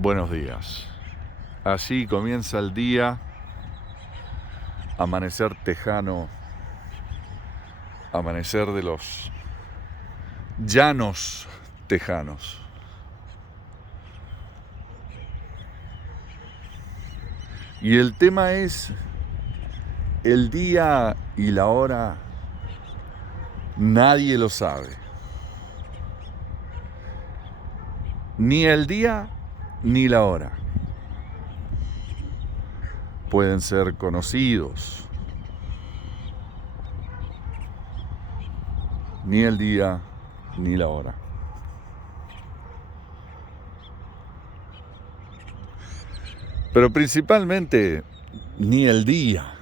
Buenos días. Así comienza el día, amanecer tejano, amanecer de los llanos tejanos. Y el tema es el día y la hora, nadie lo sabe. Ni el día ni la hora pueden ser conocidos. Ni el día ni la hora. Pero principalmente ni el día,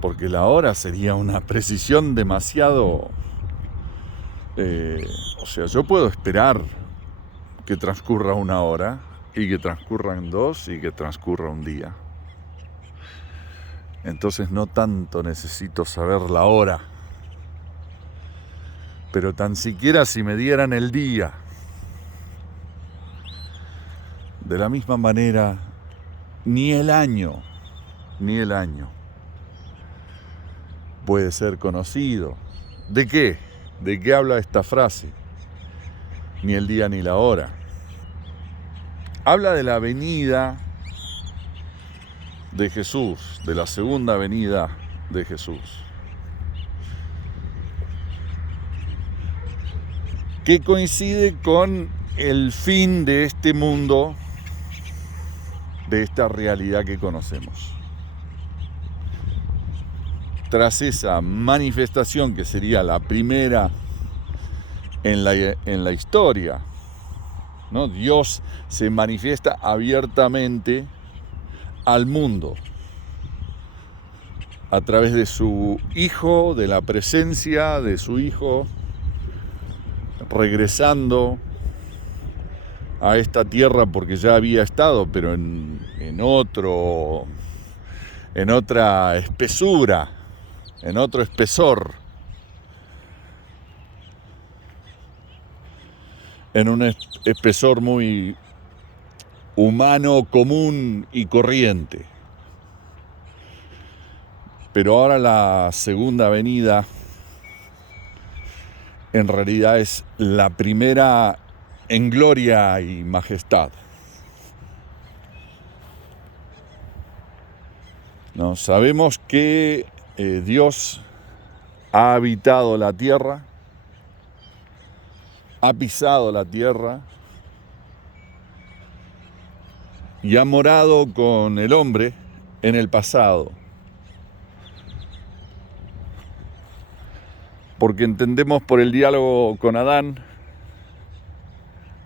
porque la hora sería una precisión demasiado... yo puedo esperar que transcurra una hora y que transcurran dos y que transcurra un día. Entonces no tanto necesito saber la hora, pero tan siquiera si me dieran el día. De la misma manera, ni el año puede ser conocido. ¿De qué? ¿De qué habla esta frase? Ni el día ni la hora. Habla de la venida de Jesús, de la segunda venida de Jesús, que coincide con el fin de este mundo, de esta realidad que conocemos. Tras esa manifestación que sería la primera en la historia, ¿no? Dios se manifiesta abiertamente al mundo a través de su Hijo, de la presencia de su Hijo, regresando a esta tierra porque ya había estado, pero en otra espesura, en otro espesor, en un espesor muy humano, común y corriente. Pero ahora la segunda venida en realidad es la primera en gloria y majestad. ¿No? Sabemos que Dios ha habitado la tierra, ha pisado la tierra y ha morado con el hombre en el pasado. Porque entendemos por el diálogo con Adán,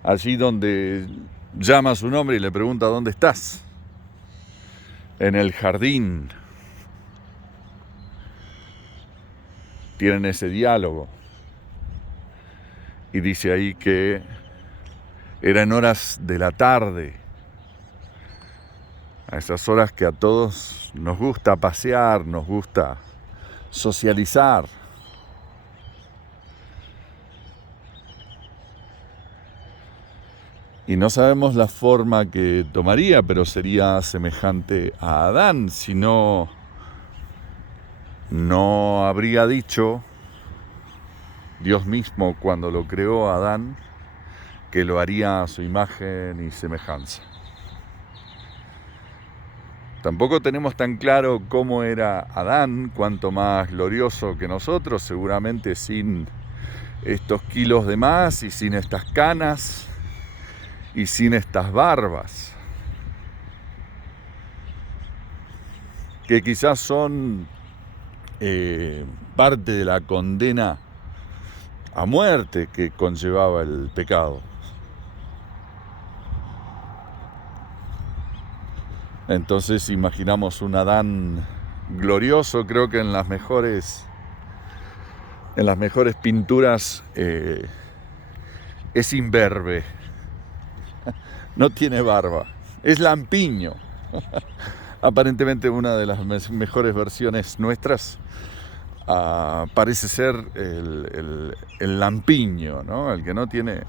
allí donde llama a su nombre y le pregunta ¿dónde estás? En el jardín. Tienen ese diálogo. Y dice ahí que eran horas de la tarde, a esas horas que a todos nos gusta pasear, nos gusta socializar. Y no sabemos la forma que tomaría, pero sería semejante a Adán, si no habría dicho Dios mismo cuando lo creó a Adán que lo haría a su imagen y semejanza. Tampoco tenemos tan claro cómo era Adán, cuanto más glorioso que nosotros, seguramente sin estos kilos de más y sin estas canas y sin estas barbas, que quizás son parte de la condena a muerte que conllevaba el pecado. Entonces imaginamos un Adán glorioso. Creo que en las mejores pinturas es imberbe, no tiene barba, es lampiño. Aparentemente una de las mejores versiones nuestras parece ser el lampiño, ¿no? El que no tiene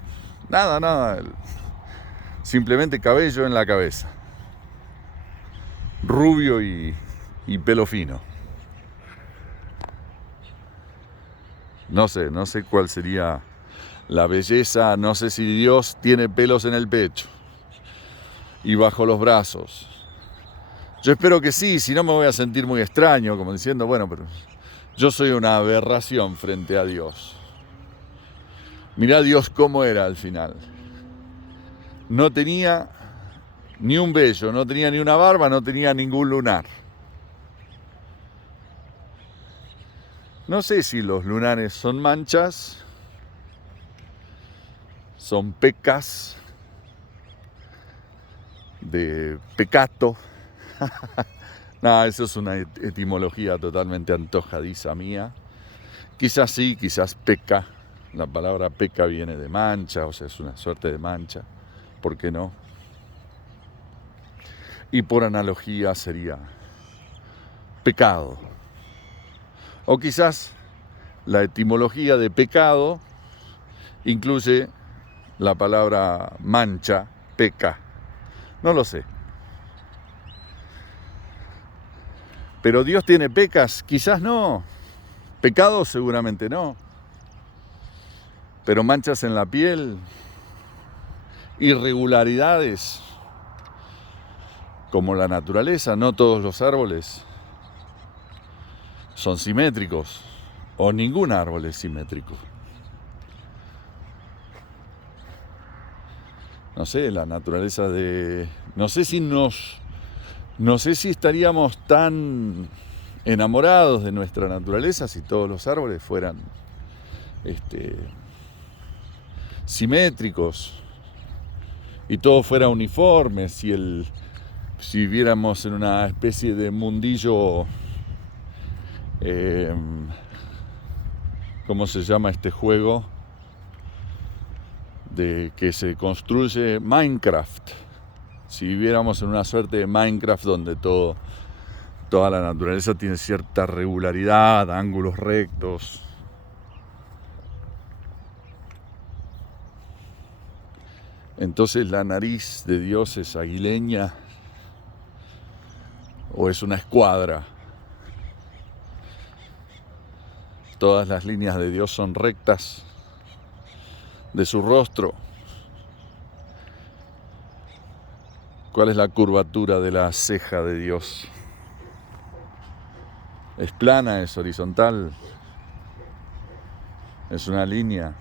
nada, simplemente cabello en la cabeza, rubio y pelo fino. No sé cuál sería la belleza, no sé si Dios tiene pelos en el pecho y bajo los brazos. Yo espero que sí, si no me voy a sentir muy extraño, como diciendo, bueno, pero yo soy una aberración frente a Dios. Mirá Dios cómo era al final. No tenía ni un vello, no tenía ni una barba, no tenía ningún lunar. No sé si los lunares son manchas, son pecas de pecato. No, eso es una etimología totalmente antojadiza mía. Quizás sí, quizás peca. La palabra peca viene de mancha, o sea, es una suerte de mancha. ¿Por qué no? Y por analogía sería pecado. O quizás la etimología de pecado incluye la palabra mancha, peca. No lo sé. Pero Dios tiene pecas, quizás no. Pecados seguramente no. Pero manchas en la piel, irregularidades, como la naturaleza, no todos los árboles son simétricos, o ningún árbol es simétrico. No sé, la naturaleza de... No sé si estaríamos tan enamorados de nuestra naturaleza si todos los árboles fueran simétricos y todo fuera uniforme, si viviéramos en una especie de mundillo, ¿cómo se llama este juego? De que se construye Minecraft. Si viviéramos en una suerte de Minecraft donde toda la naturaleza tiene cierta regularidad, ángulos rectos. Entonces la nariz de Dios es aguileña o es una escuadra. Todas las líneas de Dios son rectas de su rostro. ¿Cuál es la curvatura de la ceja de Dios? ¿Es plana? ¿Es horizontal? ¿Es una línea?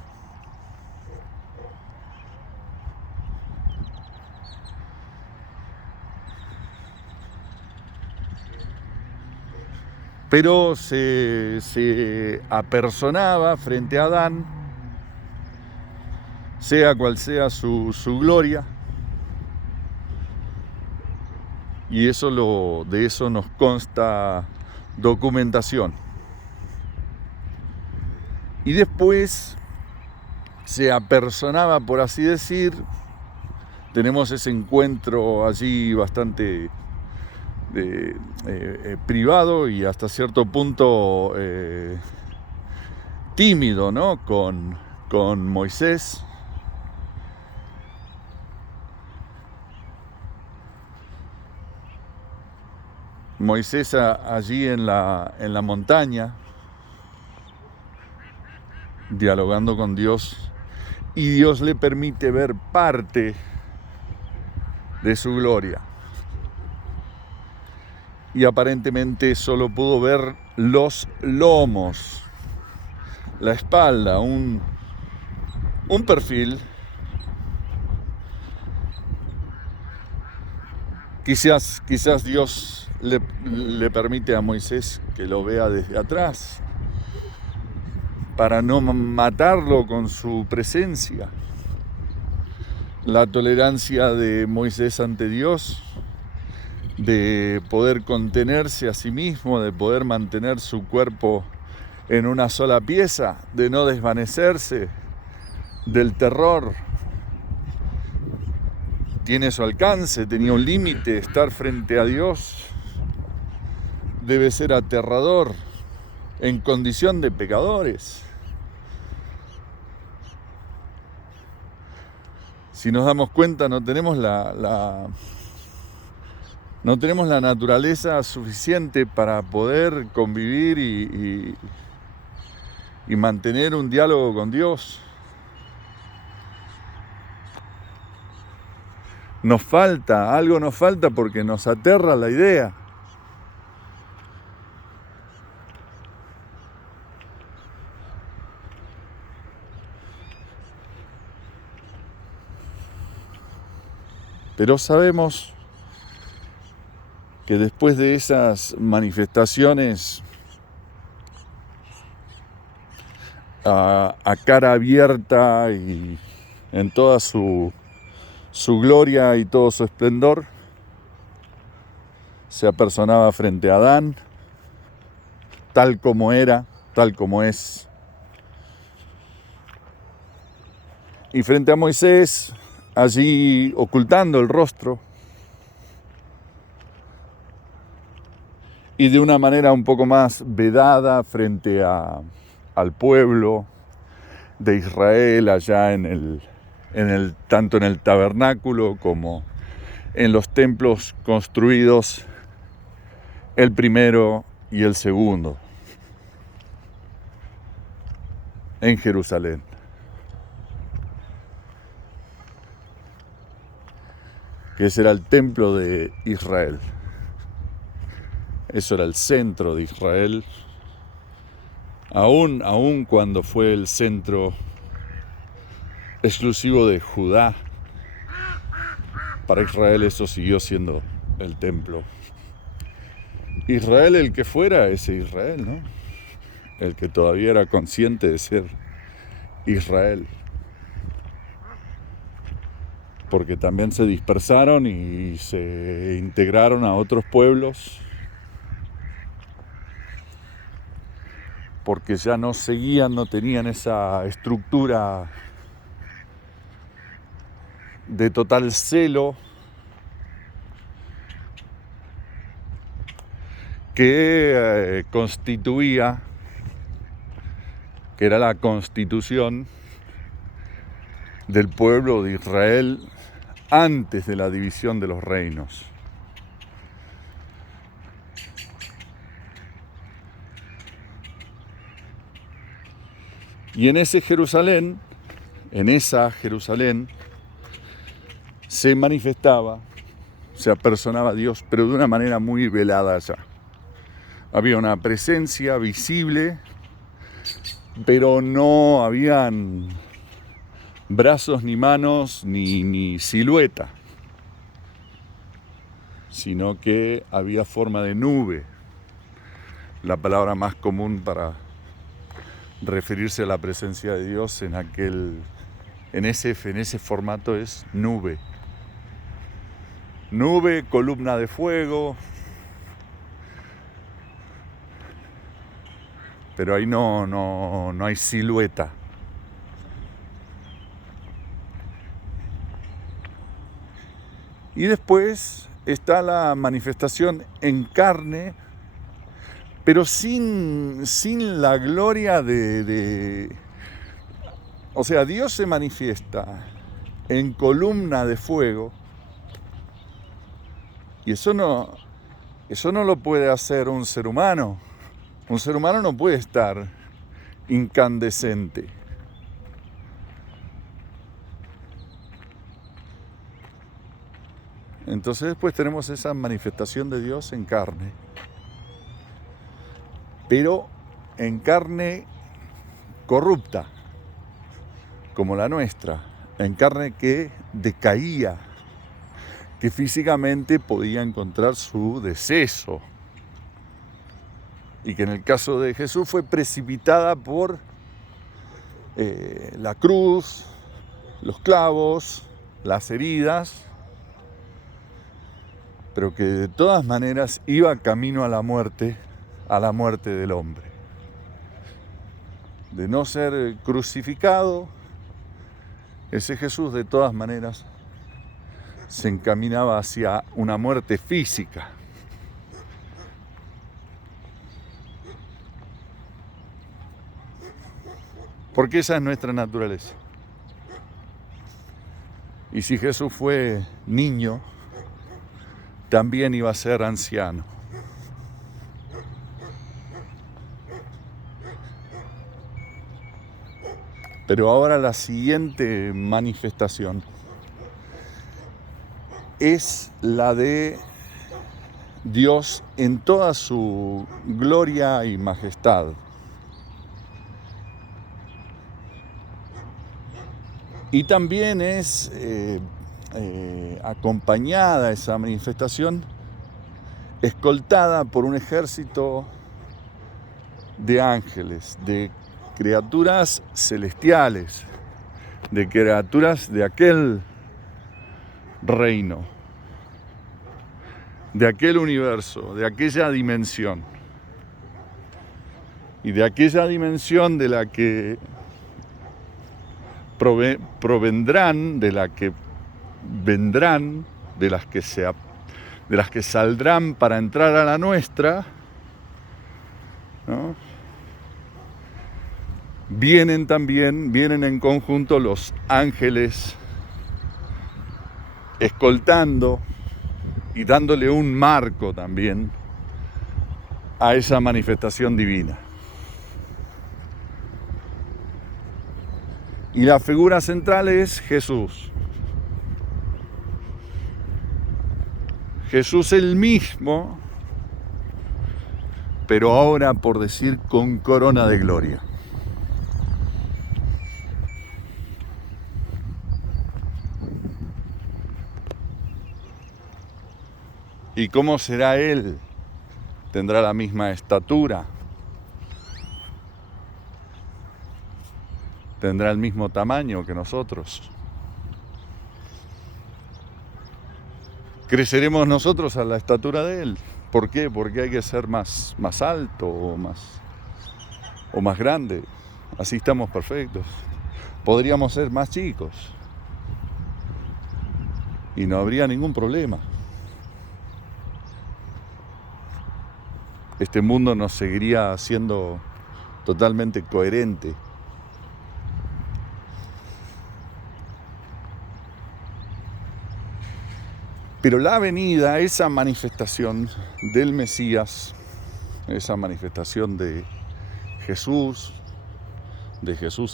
Pero se apersonaba frente a Adán, sea cual sea su gloria, y de eso nos consta documentación. Y después se apersonaba, por así decir, tenemos ese encuentro allí bastante privado y hasta cierto punto tímido, ¿no? Con Moisés. Moisés allí en la montaña, dialogando con Dios, y Dios le permite ver parte de su gloria. Y aparentemente solo pudo ver los lomos, la espalda, un perfil. Quizás Dios le permite a Moisés que lo vea desde atrás para no matarlo con su presencia. La tolerancia de Moisés ante Dios, de poder contenerse a sí mismo, de poder mantener su cuerpo en una sola pieza, de no desvanecerse del terror. Tiene su alcance, tenía un límite. Estar frente a Dios debe ser aterrador en condición de pecadores. si nos damos cuenta, no tenemos la naturaleza suficiente para poder convivir y mantener un diálogo con Dios. Algo nos falta porque nos aterra la idea. Pero sabemos que después de esas manifestaciones a cara abierta y en toda su gloria y todo su esplendor, se apersonaba frente a Adán, tal como era, tal como es. Y frente a Moisés, allí ocultando el rostro, y de una manera un poco más vedada frente al pueblo de Israel, allá tanto en el tabernáculo como en los templos construidos, el primero y el segundo, en Jerusalén. Que ese era el templo de Israel. Eso era el centro de Israel, aún cuando fue el centro exclusivo de Judá. Para Israel eso siguió siendo el templo. Israel, el que fuera ese Israel, ¿no? El que todavía era consciente de ser Israel. Porque también se dispersaron y se integraron a otros pueblos, porque ya no tenían esa estructura de total celo que constituía, que era la constitución del pueblo de Israel antes de la división de los reinos. Y en esa Jerusalén, se manifestaba, se apersonaba a Dios, pero de una manera muy velada allá. Había una presencia visible, pero no habían brazos ni manos ni silueta, sino que había forma de nube. La palabra más común para referirse a la presencia de Dios en ese formato es nube. Nube, columna de fuego, pero ahí no hay silueta. Y después está la manifestación en carne, pero sin la gloria o sea, Dios se manifiesta en columna de fuego, y eso no lo puede hacer un ser humano. Un ser humano no puede estar incandescente. Entonces después tenemos esa manifestación de Dios en carne, pero en carne corrupta, como la nuestra, en carne que decaía, que físicamente podía encontrar su deceso, y que en el caso de Jesús fue precipitada por la cruz, los clavos, las heridas, pero que de todas maneras iba camino a la muerte del hombre. De no ser crucificado, ese Jesús de todas maneras se encaminaba hacia una muerte física. Porque esa es nuestra naturaleza. Y si Jesús fue niño, también iba a ser anciano. Pero ahora la siguiente manifestación es la de Dios en toda su gloria y majestad. Y también es acompañada esa manifestación, escoltada por un ejército de ángeles, de criaturas celestiales, de criaturas de aquel reino, de aquel universo, de aquella dimensión. Y de aquella dimensión de la que provendrán, de la que vendrán, de las que saldrán para entrar a la nuestra, ¿no? Vienen en conjunto los ángeles escoltando y dándole un marco también a esa manifestación divina. Y la figura central es Jesús. Jesús el mismo, pero ahora, por decir, con corona de gloria. ¿Y cómo será Él? ¿Tendrá la misma estatura? ¿Tendrá el mismo tamaño que nosotros? ¿Creceremos nosotros a la estatura de Él? ¿Por qué? Porque hay que ser más alto o más grande. Así estamos perfectos. Podríamos ser más chicos y no habría ningún problema. Este mundo nos seguiría siendo totalmente coherente. Pero la venida, esa manifestación del Mesías, esa manifestación de Jesús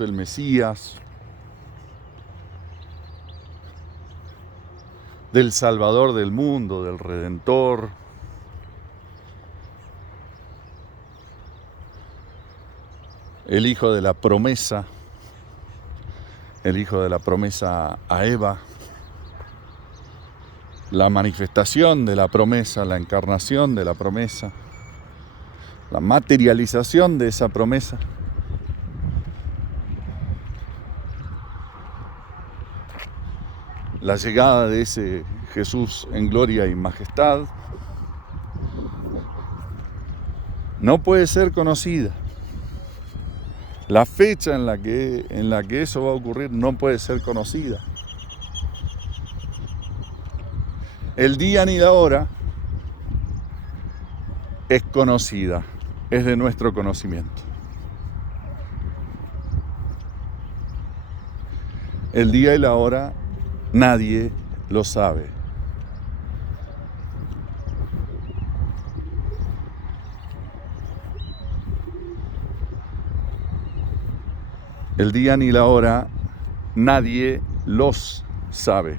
el Mesías, del Salvador del mundo, del Redentor, el hijo de la promesa a Eva, la manifestación de la promesa, la encarnación de la promesa, la materialización de esa promesa. La llegada de ese Jesús en gloria y majestad no puede ser conocida. La fecha en la que eso va a ocurrir no puede ser conocida. El día ni la hora es conocida, es de nuestro conocimiento. El día y la hora nadie lo sabe. El día ni la hora nadie los sabe.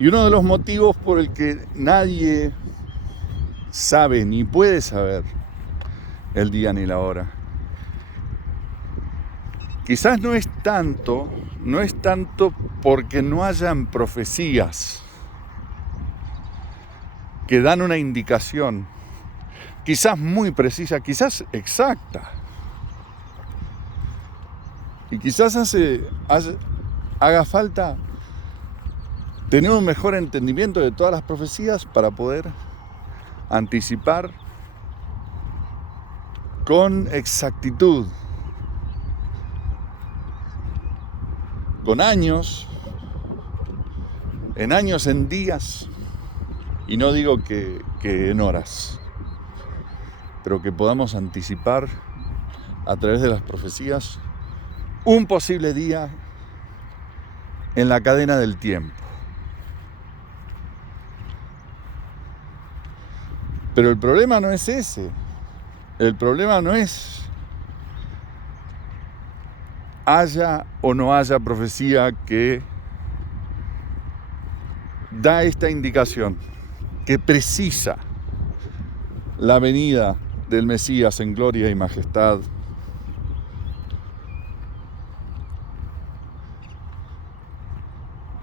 Y uno de los motivos por el que nadie sabe ni puede saber el día ni la hora, quizás no es tanto porque no hayan profecías que dan una indicación, quizás muy precisa, quizás exacta, y quizás haga falta tener un mejor entendimiento de todas las profecías para poder anticipar con exactitud, con años, en días, y no digo que en horas, pero que podamos anticipar a través de las profecías, un posible día en la cadena del tiempo. Pero el problema no es ese. El problema no es haya o no haya profecía que da esta indicación, que precisa la venida del Mesías en gloria y majestad.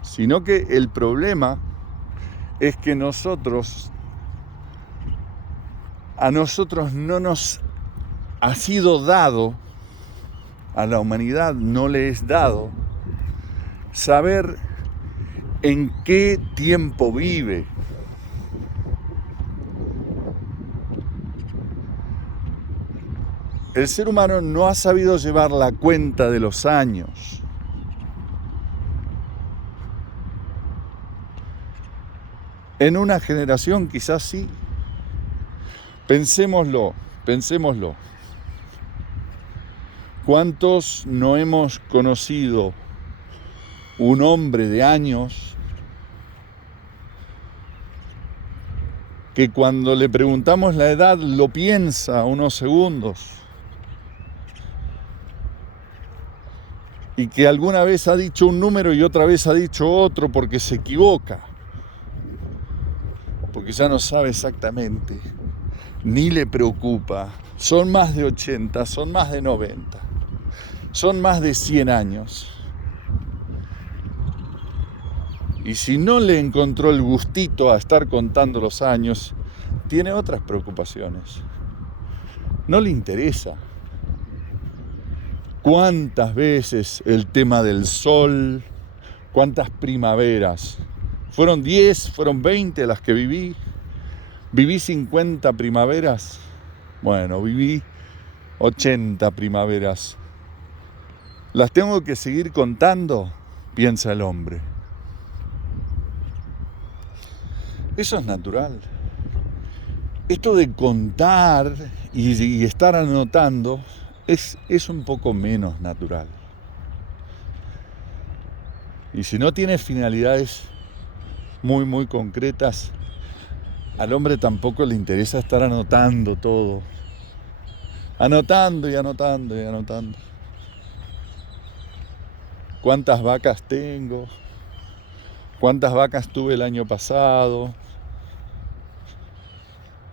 Sino que el problema es que a nosotros no nos ha sido dado, a la humanidad no le es dado, saber en qué tiempo vive. El ser humano no ha sabido llevar la cuenta de los años. En una generación quizás sí. Pensémoslo. ¿Cuántos no hemos conocido un hombre de años que cuando le preguntamos la edad lo piensa unos segundos? Y que alguna vez ha dicho un número y otra vez ha dicho otro porque se equivoca. Porque ya no sabe exactamente, ni le preocupa. Son más de 80, son más de 90, son más de 100 años. Y si no le encontró el gustito a estar contando los años, tiene otras preocupaciones. No le interesa. ¿Cuántas veces el tema del sol? ¿Cuántas primaveras? ¿Fueron 10? ¿Fueron 20 las que viví? ¿Viví 50 primaveras? Bueno, viví 80 primaveras. ¿Las tengo que seguir contando? Piensa el hombre. Eso es natural. Esto de contar y estar anotando es un poco menos natural. Y si no tiene finalidades muy concretas, al hombre tampoco le interesa estar anotando todo. Anotando y anotando y anotando. ¿Cuántas vacas tengo? ¿Cuántas vacas tuve el año pasado?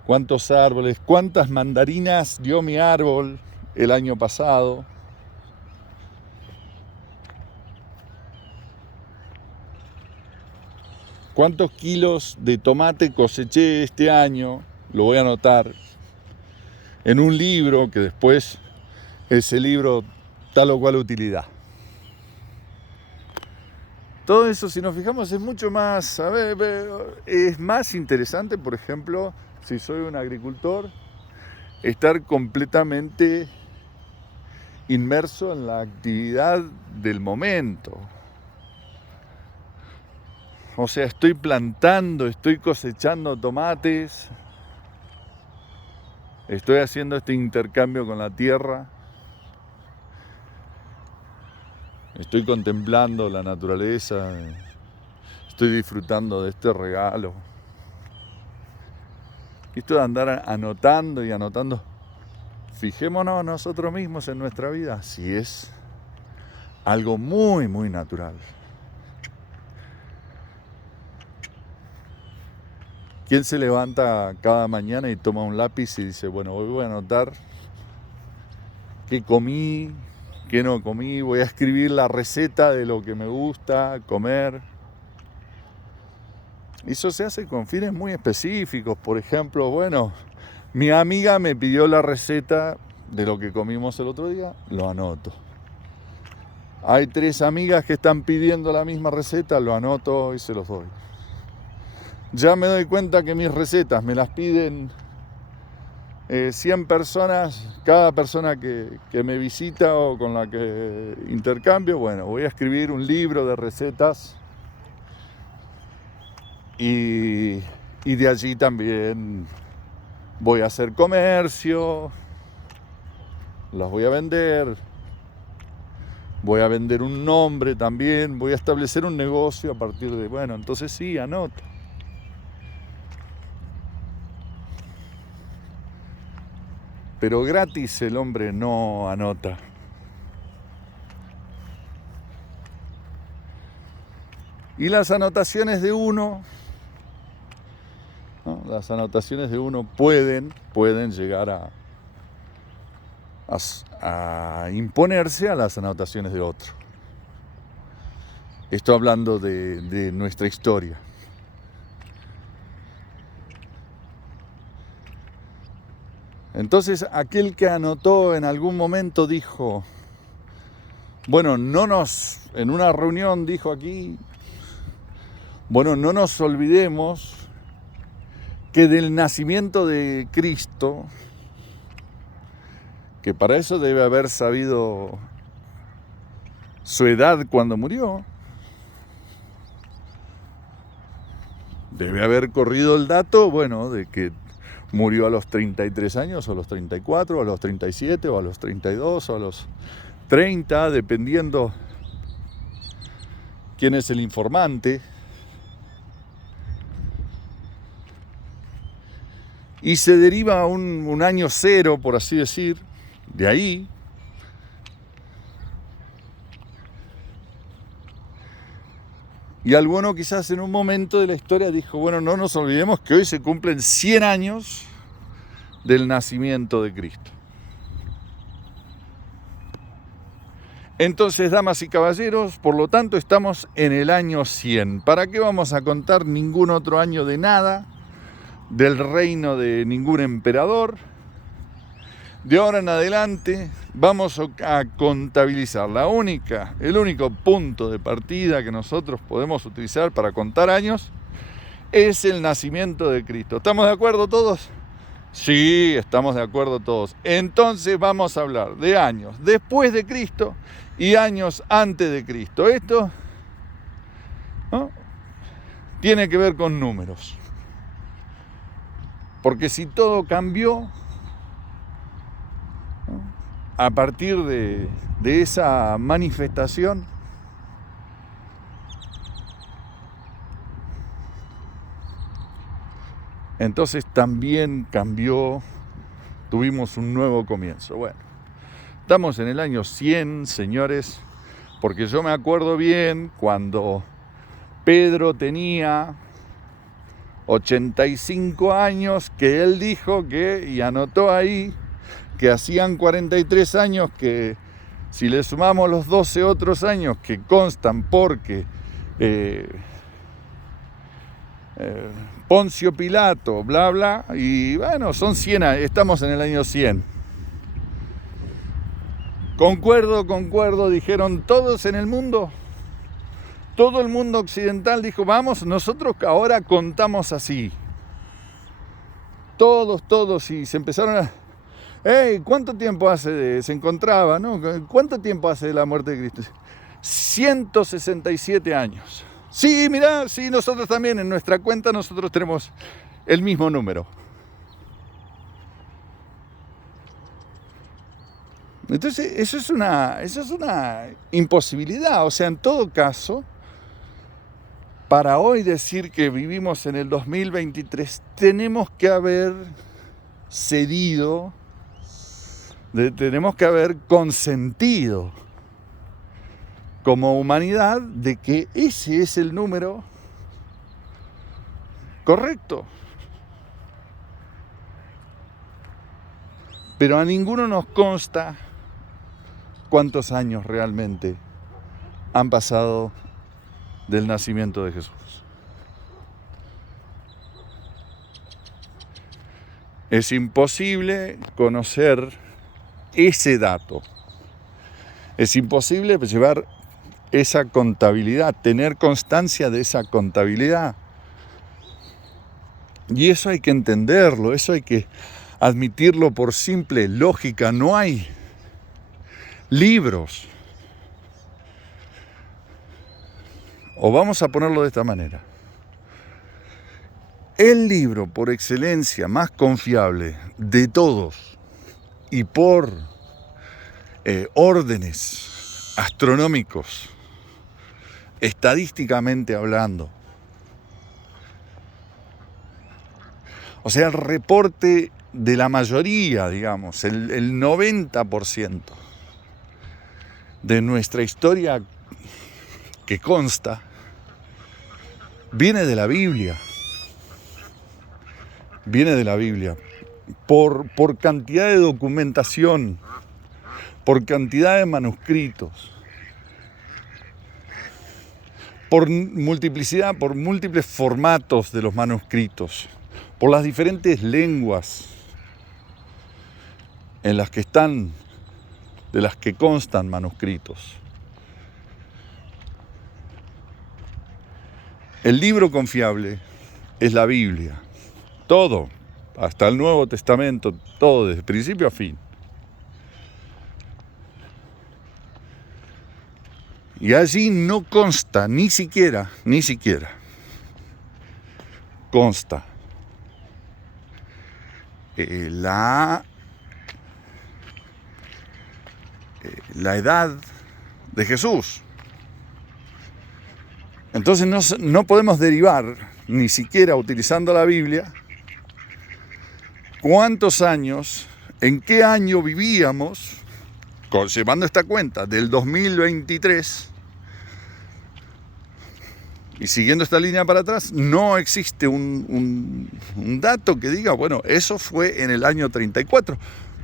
¿Cuántos árboles? ¿Cuántas mandarinas dio mi árbol el año pasado? ¿Cuántos kilos de tomate coseché este año? Lo voy a anotar en un libro que después ese libro tal o cual utilidad. Todo eso, si nos fijamos, es mucho más, es más interesante, por ejemplo, si soy un agricultor, estar completamente inmerso en la actividad del momento. O sea, estoy plantando, estoy cosechando tomates, estoy haciendo este intercambio con la tierra, estoy contemplando la naturaleza, estoy disfrutando de este regalo. Esto de andar anotando y anotando, fijémonos nosotros mismos en nuestra vida, si es algo muy natural. ¿Quién se levanta cada mañana y toma un lápiz y dice, bueno, hoy voy a anotar qué comí, qué no comí, voy a escribir la receta de lo que me gusta comer? Eso se hace con fines muy específicos. Por ejemplo, bueno, mi amiga me pidió la receta de lo que comimos el otro día, lo anoto. Hay 3 amigas que están pidiendo la misma receta, lo anoto y se los doy. Ya me doy cuenta que mis recetas me las piden 100 personas, cada persona que me visita o con la que intercambio. Bueno, voy a escribir un libro de recetas y de allí también voy a hacer comercio las voy a vender un nombre también, voy a establecer un negocio a partir de, bueno, entonces sí, anota. Pero gratis el hombre no anota. Y las anotaciones de uno, ¿no? Las anotaciones de uno pueden llegar a imponerse a las anotaciones de otro. Esto hablando de nuestra historia. Entonces, aquel que anotó en algún momento dijo, bueno, en una reunión dijo aquí, bueno, no nos olvidemos que del nacimiento de Cristo, que para eso debe haber sabido su edad cuando murió, debe haber corrido el dato, bueno, de que murió a los 33 años, o a los 34, o a los 37, o a los 32, o a los 30, dependiendo quién es el informante. Y se deriva un año cero, por así decir, de ahí. Y alguno quizás en un momento de la historia dijo, bueno, no nos olvidemos que hoy se cumplen 100 años del nacimiento de Cristo. Entonces, damas y caballeros, por lo tanto estamos en el año 100. ¿Para qué vamos a contar ningún otro año de nada? Del reino de ningún emperador. De ahora en adelante vamos a contabilizar el único punto de partida que nosotros podemos utilizar para contar años es el nacimiento de Cristo. ¿Estamos de acuerdo todos? Sí, estamos de acuerdo todos. Entonces vamos a hablar de años después de Cristo y años antes de Cristo. Esto, ¿no?, tiene que ver con números. Porque si todo cambió, ¿no?, a partir de esa manifestación, entonces también cambió, tuvimos un nuevo comienzo. Bueno, estamos en el año 100, señores, porque yo me acuerdo bien cuando Pedro tenía 85 años, que él dijo y anotó ahí, que hacían 43 años, que si le sumamos los 12 otros años que constan porque Poncio Pilato, bla, bla, y bueno, son 100 años, estamos en el año 100. Concuerdo, dijeron todos en el mundo. Todo el mundo occidental dijo, vamos, nosotros ahora contamos así. Todos, y se empezaron a... ¿cuánto tiempo hace se encontraba, no? ¿Cuánto tiempo hace de la muerte de Cristo? 167 años. Sí, mirá, sí, nosotros también, en nuestra cuenta nosotros tenemos el mismo número. Entonces, eso es una imposibilidad. O sea, en todo caso, para hoy decir que vivimos en el 2023, tenemos que haber cedido, tenemos que haber consentido como humanidad de que ese es el número correcto. Pero a ninguno nos consta cuántos años realmente han pasado del nacimiento de Jesús. Es imposible conocer ese dato. Es imposible llevar esa contabilidad, tener constancia de esa contabilidad. Y eso hay que entenderlo, eso hay que admitirlo por simple lógica. No hay libros. O vamos a ponerlo de esta manera. El libro por excelencia más confiable de todos y por órdenes astronómicos, estadísticamente hablando. O sea, el reporte de la mayoría, digamos, el 90% de nuestra historia que consta, viene de la Biblia. Viene de la Biblia. Por cantidad de documentación, por cantidad de manuscritos, por multiplicidad, por múltiples formatos de los manuscritos, por las diferentes lenguas en las que están, de las que constan manuscritos. El libro confiable es la Biblia. Todo, hasta el Nuevo Testamento, todo desde principio a fin. Y allí no consta, ni siquiera, consta la edad de Jesús. Entonces no podemos derivar, ni siquiera utilizando la Biblia, cuántos años, en qué año vivíamos, llevando esta cuenta del 2023, y siguiendo esta línea para atrás, no existe un dato que diga, bueno, eso fue en el año 34,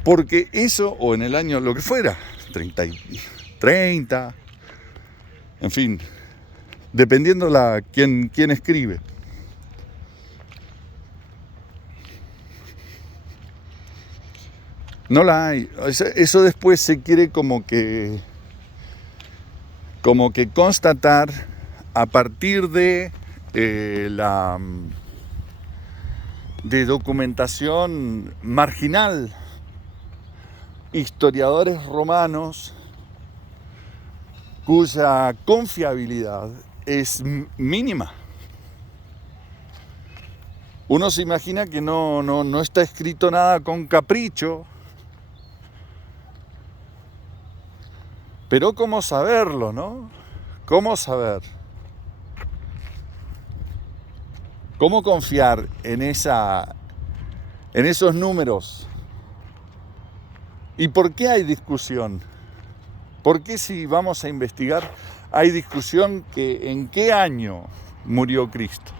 porque eso, o en el año lo que fuera, 30, en fin, dependiendo quién escribe. No la hay. Eso después se quiere como que constatar a partir de de documentación marginal. Historiadores romanos cuya confiabilidad es mínima. Uno se imagina que no está escrito nada con capricho, pero ¿cómo saberlo, no? ¿Cómo saber? ¿Cómo confiar en esos números? ¿Y por qué hay discusión? ¿Por qué, si vamos a investigar, hay discusión que en qué año murió Cristo?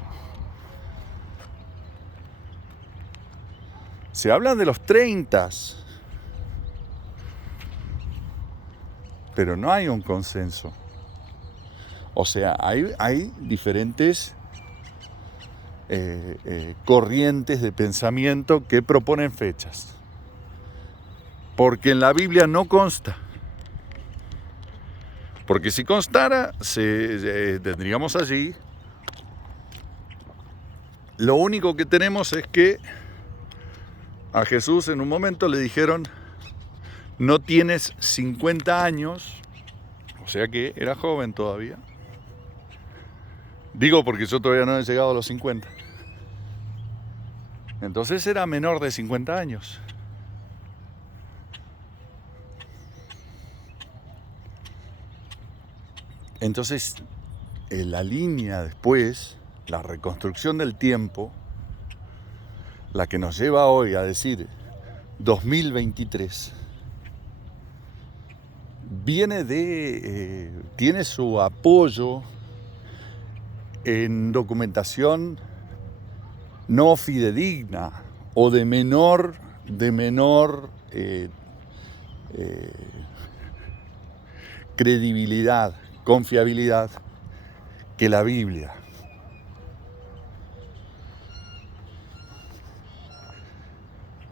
Se habla de los 30, pero no hay un consenso. O sea, hay diferentes corrientes de pensamiento que proponen fechas. Porque en la Biblia no consta. Porque si constara, tendríamos allí. Lo único que tenemos es que a Jesús en un momento le dijeron: no tienes 50 años, o sea que era joven todavía. Digo porque yo todavía no he llegado a los 50. Entonces era menor de 50 años. Entonces, la línea después, la reconstrucción del tiempo, la que nos lleva hoy a decir 2023, tiene su apoyo en documentación no fidedigna o de menor credibilidad, confiabilidad que la Biblia.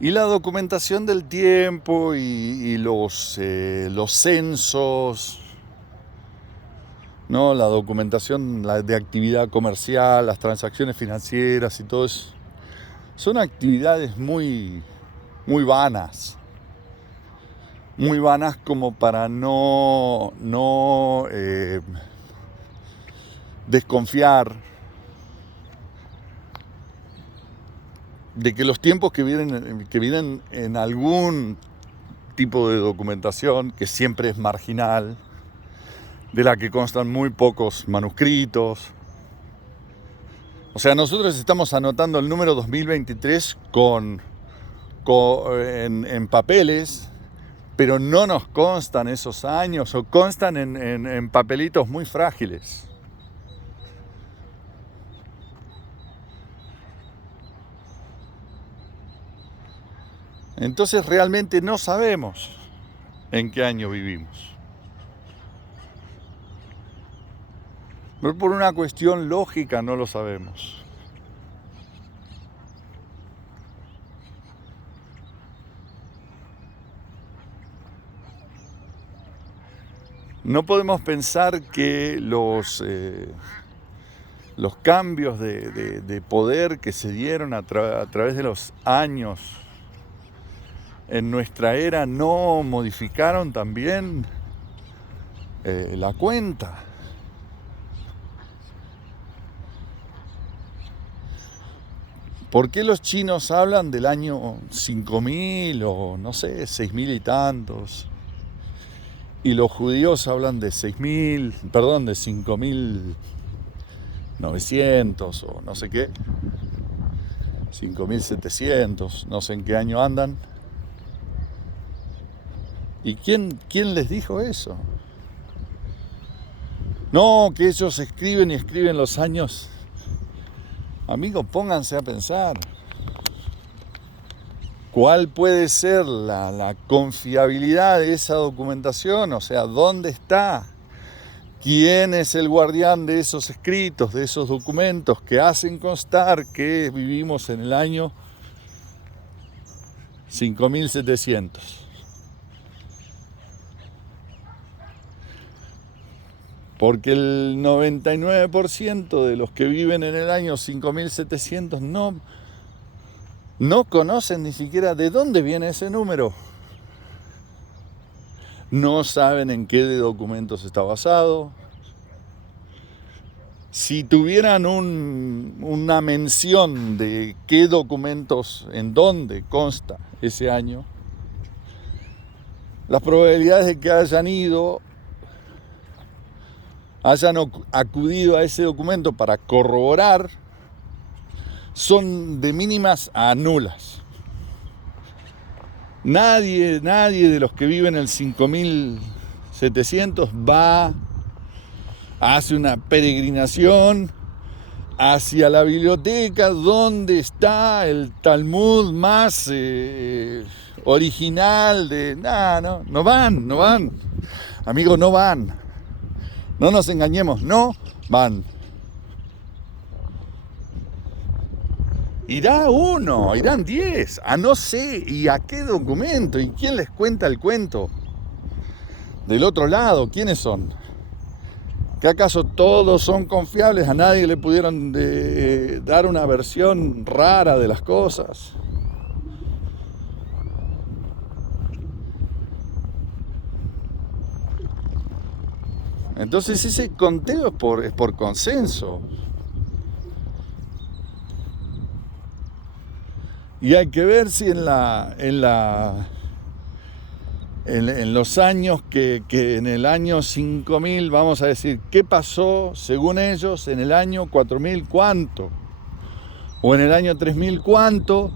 Y la documentación del tiempo y los censos, ¿no? La documentación de actividad comercial, las transacciones financieras y todo eso, son actividades muy vanas. Muy vanas como para no desconfiar de que los tiempos que vienen en algún tipo de documentación que siempre es marginal, de la que constan muy pocos manuscritos. O sea, nosotros estamos anotando el número 2023 en papeles, pero no nos constan esos años, o constan en papelitos muy frágiles. Entonces realmente no sabemos en qué año vivimos. Pero por una cuestión lógica no lo sabemos. No podemos pensar que los cambios de poder que se dieron a través de los años en nuestra era no modificaron también la cuenta. ¿Por qué los chinos hablan del año 5000 o no sé, 6000 y tantos? Y los judíos hablan de 5900 o no sé qué, 5700, no sé en qué año andan. ¿Y quién les dijo eso? No, que ellos escriben los años. Amigos, pónganse a pensar. ¿Cuál puede ser la confiabilidad de esa documentación? O sea, ¿dónde está? ¿Quién es el guardián de esos escritos, de esos documentos que hacen constar que vivimos en el año 5700? Porque el 99% de los que viven en el año 5700 no conocen ni siquiera de dónde viene ese número. No saben en qué documentos está basado. Si tuvieran una mención de qué documentos, en dónde consta ese año, las probabilidades de que hayan acudido a ese documento para corroborar son de mínimas a nulas. Nadie de los que viven el 5700 hace una peregrinación hacia la biblioteca donde está el Talmud más original de... No van. Amigos, no van. No nos engañemos, no van. Irá uno, irán 10, no sé, ¿y a qué documento? ¿Y quién les cuenta el cuento? Del otro lado, ¿quiénes son? ¿Que acaso todos son confiables? ¿A nadie le pudieron dar una versión rara de las cosas? Entonces ese conteo es por consenso. Y hay que ver si en los años que en el año 5000, vamos a decir, ¿qué pasó según ellos en el año 4000 cuánto? O en el año 3000 cuánto,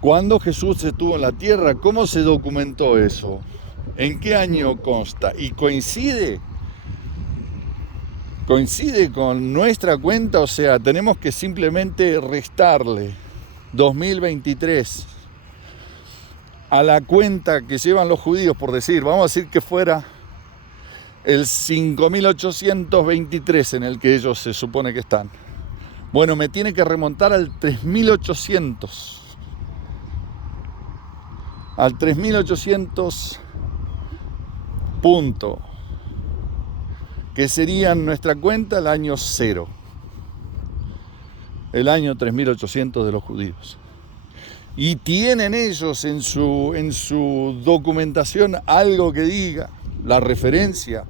cuando Jesús estuvo en la tierra, ¿cómo se documentó eso? ¿En qué año consta? ¿Y coincide con nuestra cuenta? O sea, tenemos que simplemente restarle 2023 a la cuenta que llevan los judíos, por decir, vamos a decir que fuera el 5823 en el que ellos se supone que están. Bueno, me tiene que remontar al 3800. Al 3800 punto, que sería en nuestra cuenta el año 0. El año 3800 de los judíos. Y tienen ellos en su documentación algo que diga, la referencia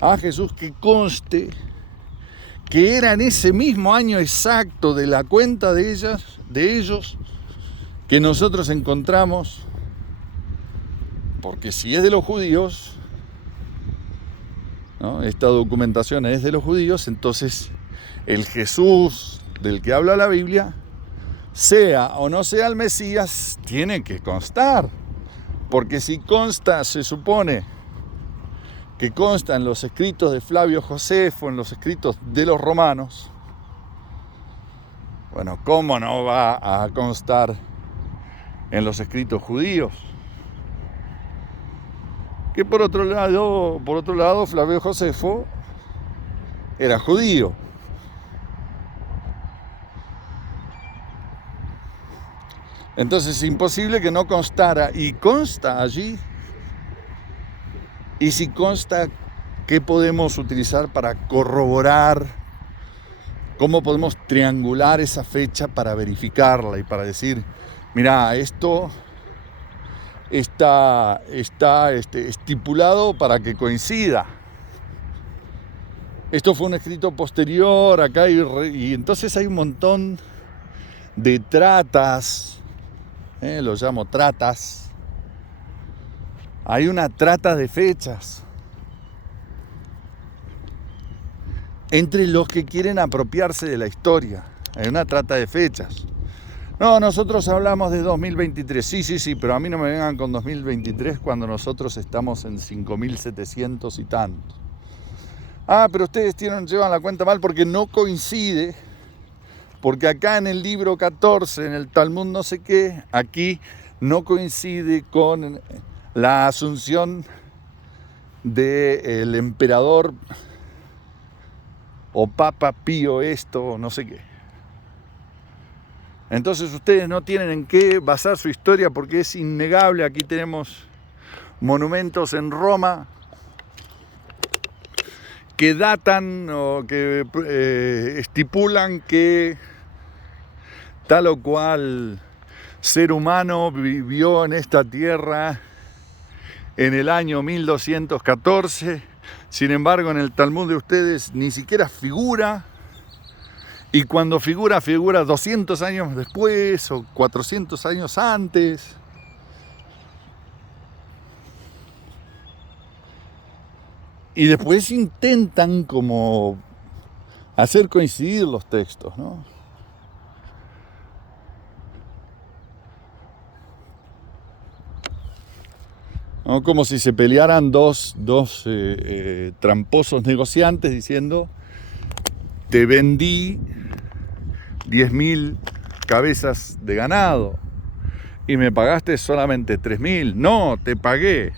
a Jesús, que conste que era en ese mismo año exacto de la cuenta de ellos, que nosotros encontramos Porque si es de los judíos, ¿no? Esta documentación es de los judíos, entonces el Jesús del que habla la Biblia, sea o no sea el Mesías, tiene que constar. Porque si consta, se supone que consta en los escritos de Flavio Josefo, en los escritos de los romanos, bueno, ¿cómo no va a constar en los escritos judíos? Que por otro lado, Flavio Josefo era judío. Entonces es imposible que no constara, y consta allí. Y si consta, ¿qué podemos utilizar para corroborar? ¿Cómo podemos triangular esa fecha para verificarla y para decir, mira, esto está estipulado para que coincida? Esto fue un escrito posterior acá y entonces hay un montón de tratas, lo llamo tratas. Hay una trata de fechas entre los que quieren apropiarse de la historia. Hay una trata de fechas. No, nosotros hablamos de 2023. Sí, pero a mí no me vengan con 2023 cuando nosotros estamos en 5.700 y tantos. Pero ustedes llevan la cuenta mal porque no coincide, porque acá en el libro 14, en el Talmud no sé qué, aquí no coincide con la asunción del emperador o Papa Pío esto, no sé qué. Entonces ustedes no tienen en qué basar su historia porque es innegable. Aquí tenemos monumentos en Roma que datan o que estipulan que tal o cual ser humano vivió en esta tierra en el año 1214. Sin embargo, en el Talmud de ustedes ni siquiera figura. Y cuando figura 200 años después o 400 años antes. Y después intentan como hacer coincidir los textos, ¿no? ¿No? Como si se pelearan dos tramposos negociantes diciendo, te vendí 10.000 cabezas de ganado y me pagaste solamente 3.000. No, te pagué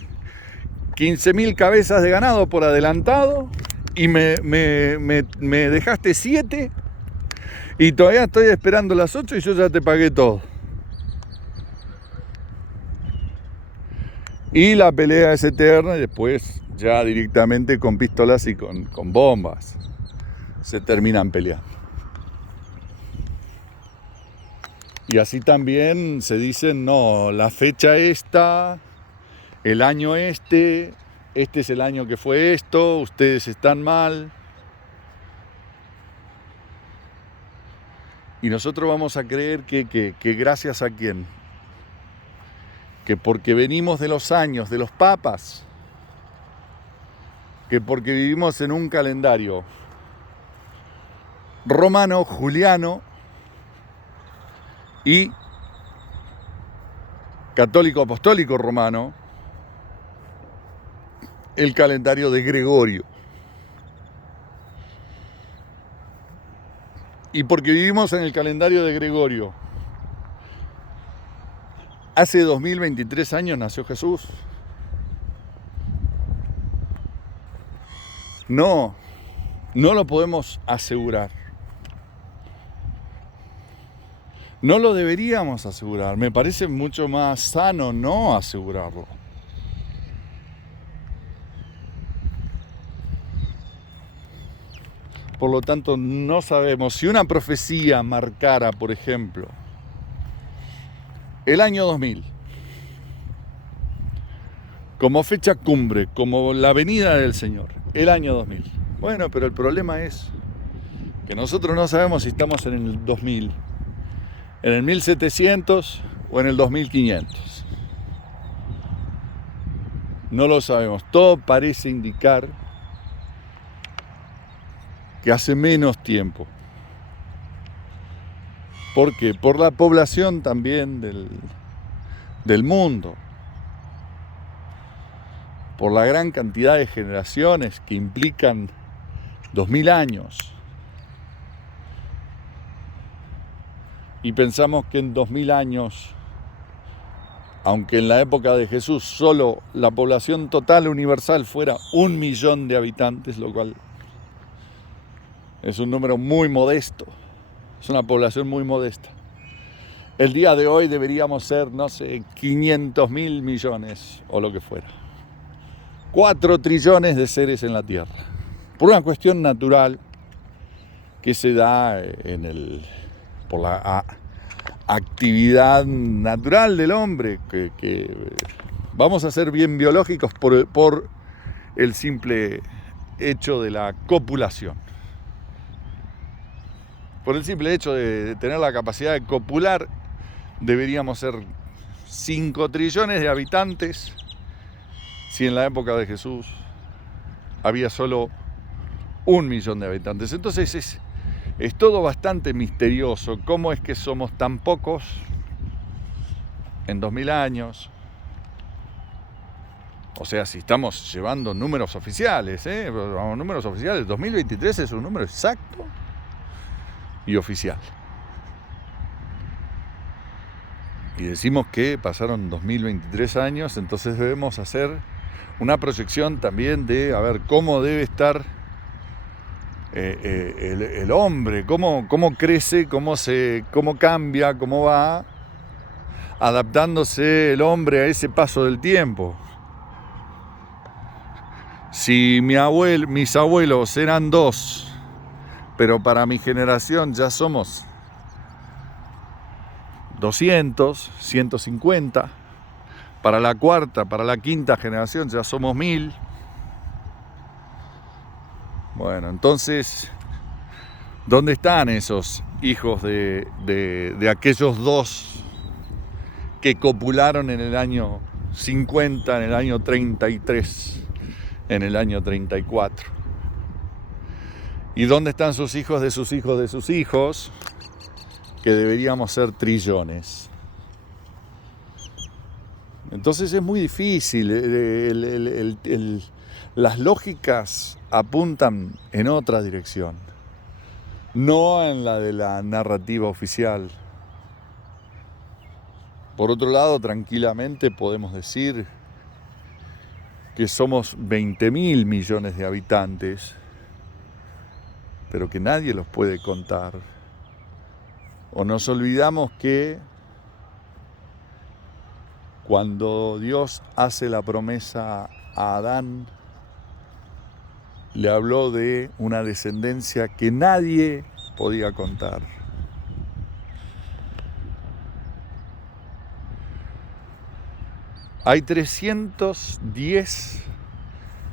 15.000 cabezas de ganado por adelantado y me dejaste 7 y todavía estoy esperando las 8 y yo ya te pagué todo. Y la pelea es eterna y después ya directamente con pistolas y con bombas se terminan peleando. Y así también se dicen, no, la fecha esta, el año este es el año que fue esto, ustedes están mal. Y nosotros vamos a creer que gracias a quién, que porque venimos de los años de los papas, que porque vivimos en un calendario romano, juliano y católico apostólico romano, el calendario de Gregorio. Y porque vivimos en el calendario de Gregorio, hace 2023 años nació Jesús. No lo podemos asegurar. No lo deberíamos asegurar. Me parece mucho más sano no asegurarlo. Por lo tanto, no sabemos si una profecía marcara, por ejemplo, el año 2000 como fecha cumbre, como la venida del Señor, el año 2000. Bueno, pero el problema es que nosotros no sabemos si estamos en el 2000, en el 1700 o en el 2500. No lo sabemos. Todo parece indicar que hace menos tiempo. ¿Por qué? Por la población también del mundo. Por la gran cantidad de generaciones que implican 2000 años. Y pensamos que en 2000 años, aunque en la época de Jesús solo la población total universal fuera 1 millón de habitantes, lo cual es un número muy modesto, es una población muy modesta. El día de hoy deberíamos ser, 500.000 millones o lo que fuera. 4 trillones de seres en la Tierra. Por una cuestión natural que se da por la actividad natural del hombre, que vamos a ser bien biológicos por el simple hecho de la copulación. Por el simple hecho de tener la capacidad de copular, deberíamos ser 5 trillones de habitantes, si en la época de Jesús había solo 1 millón de habitantes. Entonces es todo bastante misterioso. ¿Cómo es que somos tan pocos en 2000 años? O sea, si estamos llevando números oficiales, números oficiales, 2023 es un número exacto y oficial. Y decimos que pasaron 2023 años, entonces debemos hacer una proyección también de a ver cómo debe estar el hombre, cómo crece, cómo cambia, cómo va adaptándose el hombre a ese paso del tiempo. Si mis abuelos eran 2, pero para mi generación ya somos 200, 150, para la cuarta, para la quinta generación ya somos 1000. Bueno, entonces, ¿dónde están esos hijos de aquellos 2 que copularon en el año 50, en el año 33, en el año 34? ¿Y dónde están sus hijos de sus hijos de sus hijos? Que deberíamos ser trillones. Entonces es muy difícil, las lógicas apuntan en otra dirección, no en la de la narrativa oficial. Por otro lado, tranquilamente podemos decir que somos 20.000 millones de habitantes, pero que nadie los puede contar. O nos olvidamos que cuando Dios hace la promesa a Adán, le habló de una descendencia que nadie podía contar. Hay 310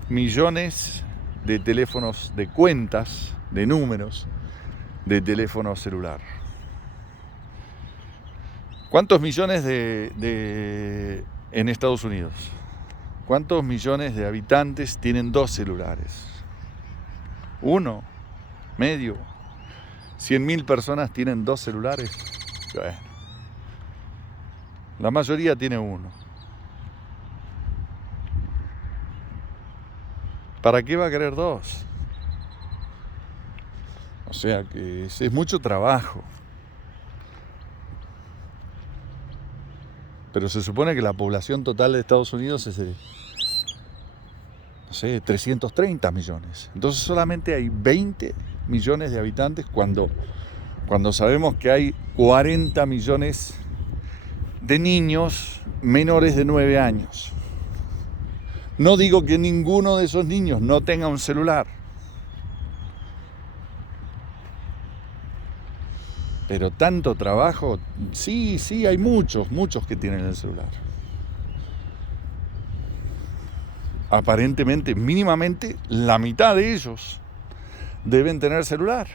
millones de teléfonos, de cuentas, de números de teléfono celular. ¿Cuántos millones en Estados Unidos? ¿Cuántos millones de habitantes tienen 2 celulares? 1, medio. 100.000 personas tienen 2 celulares. Bueno, la mayoría tiene 1. ¿Para qué va a querer 2? O sea que es mucho trabajo. Pero se supone que la población total de Estados Unidos es de, 330 millones. Entonces solamente hay 20 millones de habitantes cuando sabemos que hay 40 millones de niños menores de 9 años. No digo que ninguno de esos niños no tenga un celular. Pero tanto trabajo, sí, hay muchos que tienen el celular. Aparentemente, mínimamente, la mitad de ellos deben tener celular.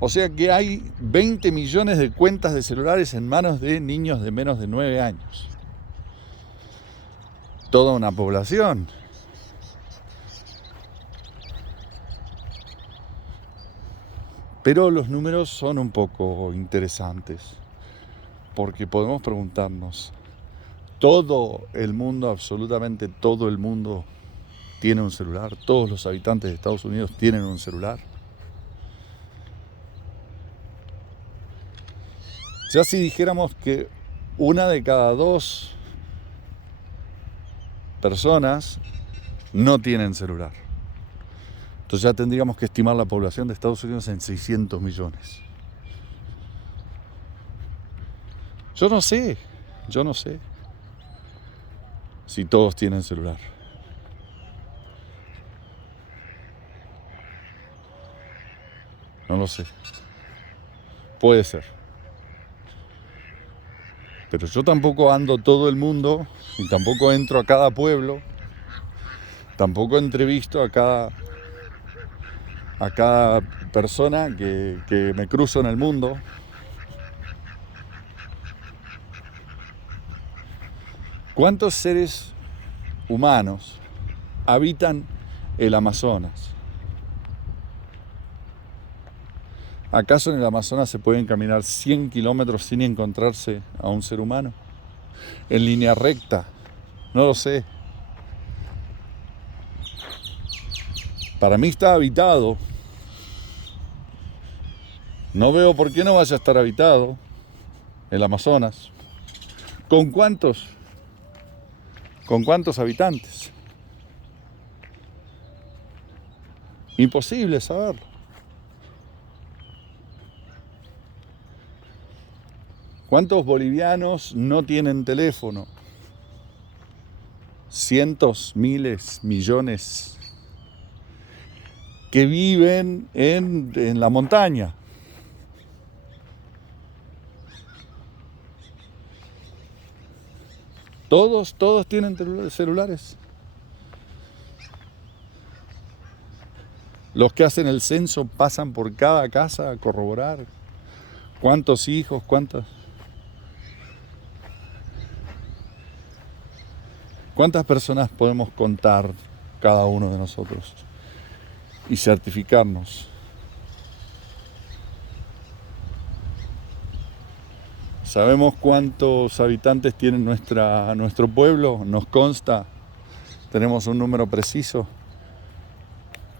O sea que hay 20 millones de cuentas de celulares en manos de niños de menos de 9 años. toda una población. Pero los números son un poco interesantes, porque podemos preguntarnos, ¿todo el mundo, absolutamente todo el mundo, tiene un celular? ¿Todos los habitantes de Estados Unidos tienen un celular? Ya si dijéramos que una de cada 2 personas no tienen celular, entonces ya tendríamos que estimar la población de Estados Unidos en 600 millones. Yo no sé si todos tienen celular. No lo sé. Puede ser. Pero yo tampoco ando todo el mundo, y tampoco entro a cada pueblo, tampoco entrevisto a cada persona que me cruzo en el mundo. ¿Cuántos seres humanos habitan el Amazonas? ¿Acaso en el Amazonas se pueden caminar 100 kilómetros sin encontrarse a un ser humano? En línea recta. No lo sé. Para mí está habitado. No veo por qué no vaya a estar habitado el Amazonas. ¿Con cuántos? ¿Con cuántos habitantes? Imposible saberlo. ¿Cuántos bolivianos no tienen teléfono? Cientos, miles, millones que viven en la montaña. Todos tienen celulares. Los que hacen el censo pasan por cada casa a corroborar cuántos hijos, cuántas personas podemos contar cada uno de nosotros y certificarnos. ¿Sabemos cuántos habitantes tiene nuestro pueblo? Nos consta, tenemos un número preciso.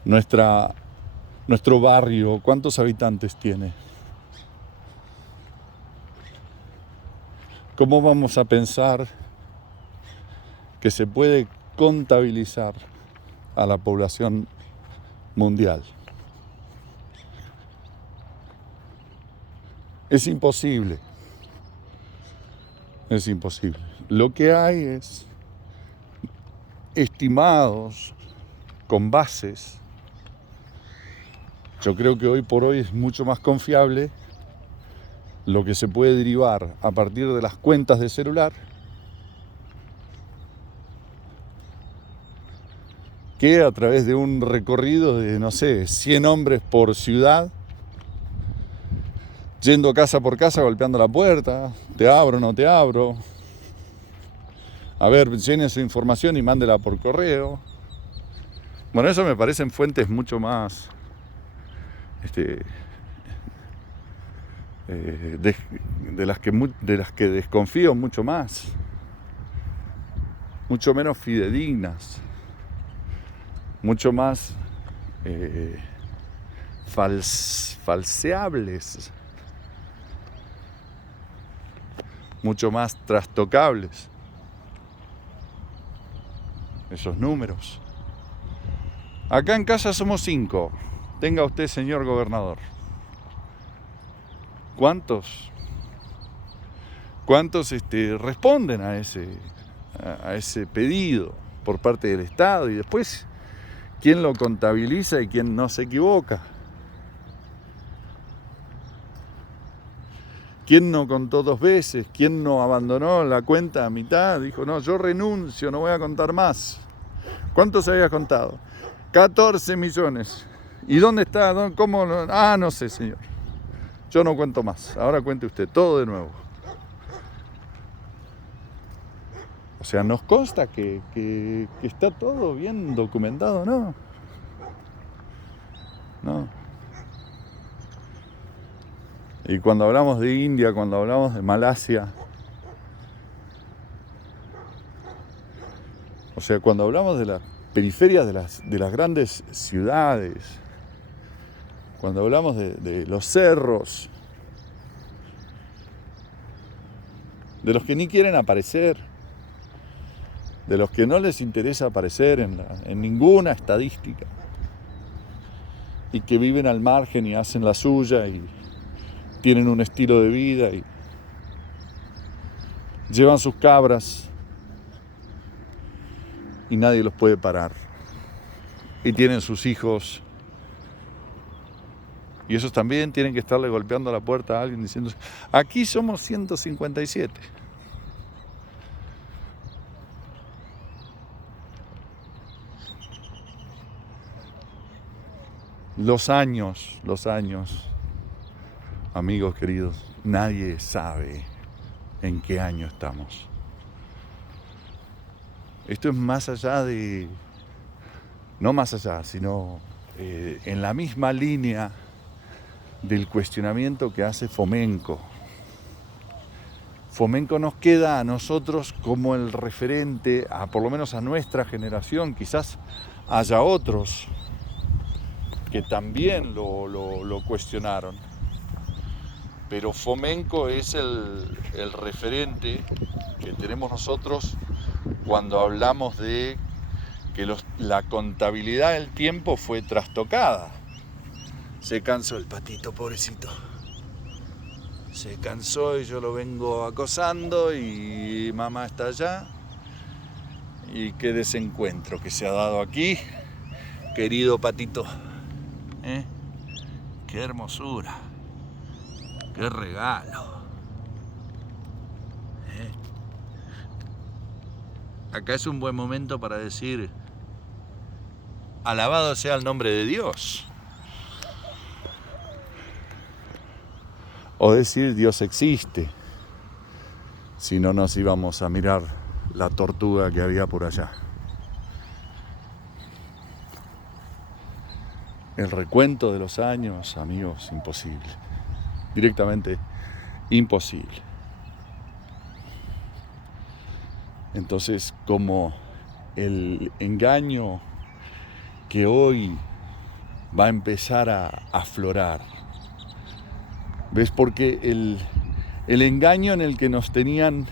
Nuestro barrio, ¿cuántos habitantes tiene? ¿Cómo vamos a pensar que se puede contabilizar a la población mundial? Es imposible. Es imposible. Lo que hay es estimados con bases. Yo creo que hoy por hoy es mucho más confiable lo que se puede derivar a partir de las cuentas de celular que a través de un recorrido de, no sé, 100 hombres por ciudad, yendo casa por casa, golpeando la puerta, te abro, no te abro, a ver, llene su información y mándela por correo. Bueno, eso me parecen fuentes mucho más de las que desconfío mucho más, mucho menos fidedignas, mucho más falseables, mucho más trastocables esos números. Acá en casa somos 5. Tenga usted, señor gobernador. ¿Cuántos responden a ese pedido por parte del Estado? Y después, ¿quién lo contabiliza y quién no se equivoca? ¿Quién no contó 2 veces? ¿Quién no abandonó la cuenta a mitad? Dijo, no, yo renuncio, no voy a contar más. ¿Cuántos había contado? 14 millones. ¿Y dónde está? ¿Cómo? Ah, no sé, señor. Yo no cuento más. Ahora cuente usted todo de nuevo. O sea, nos consta que está todo bien documentado, ¿no? No. Y cuando hablamos de India, cuando hablamos de Malasia, o sea, cuando hablamos de las periferias de las grandes ciudades, cuando hablamos de los cerros, de los que ni quieren aparecer, de los que no les interesa aparecer en ninguna estadística, y que viven al margen y hacen la suya y tienen un estilo de vida y llevan sus cabras y nadie los puede parar, y tienen sus hijos y esos también tienen que estarle golpeando la puerta a alguien diciendo: aquí somos 157. Los años, amigos queridos, nadie sabe en qué año estamos. Esto es más allá de, no más allá, sino en la misma línea del cuestionamiento que hace Fomenko. Fomenko nos queda a nosotros como el referente, por lo menos a nuestra generación. Quizás haya otros que también lo cuestionaron, pero Fomenko es el referente que tenemos nosotros cuando hablamos de que la contabilidad del tiempo fue trastocada. Se cansó el patito, pobrecito. Se cansó y yo lo vengo acosando y mamá está allá. Y qué desencuentro que se ha dado aquí, querido patito. Qué hermosura, qué regalo. Acá es un buen momento para decir: alabado sea el nombre de Dios. O decir: Dios existe. Si no, nos íbamos a mirar la tortuga que había por allá. El recuento de los años, amigos, imposible. Directamente imposible. Entonces, como el engaño que hoy va a empezar a aflorar, ¿ves? Porque el engaño en el que nos tenían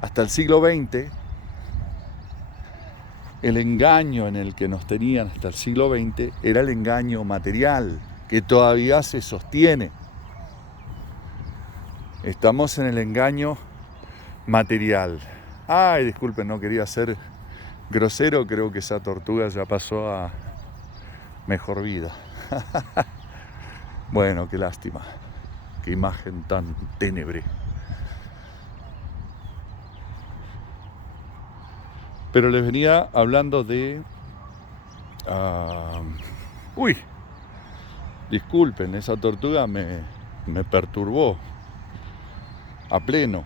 hasta el siglo XX, el engaño en el que nos tenían hasta el siglo XX era el engaño material, que todavía se sostiene. Estamos en el engaño material. Ay, disculpen, no quería ser grosero, creo que esa tortuga ya pasó a mejor vida. Bueno, qué lástima, qué imagen tan ténebre. Pero les venía hablando de... Uy, disculpen, esa tortuga me perturbó a pleno.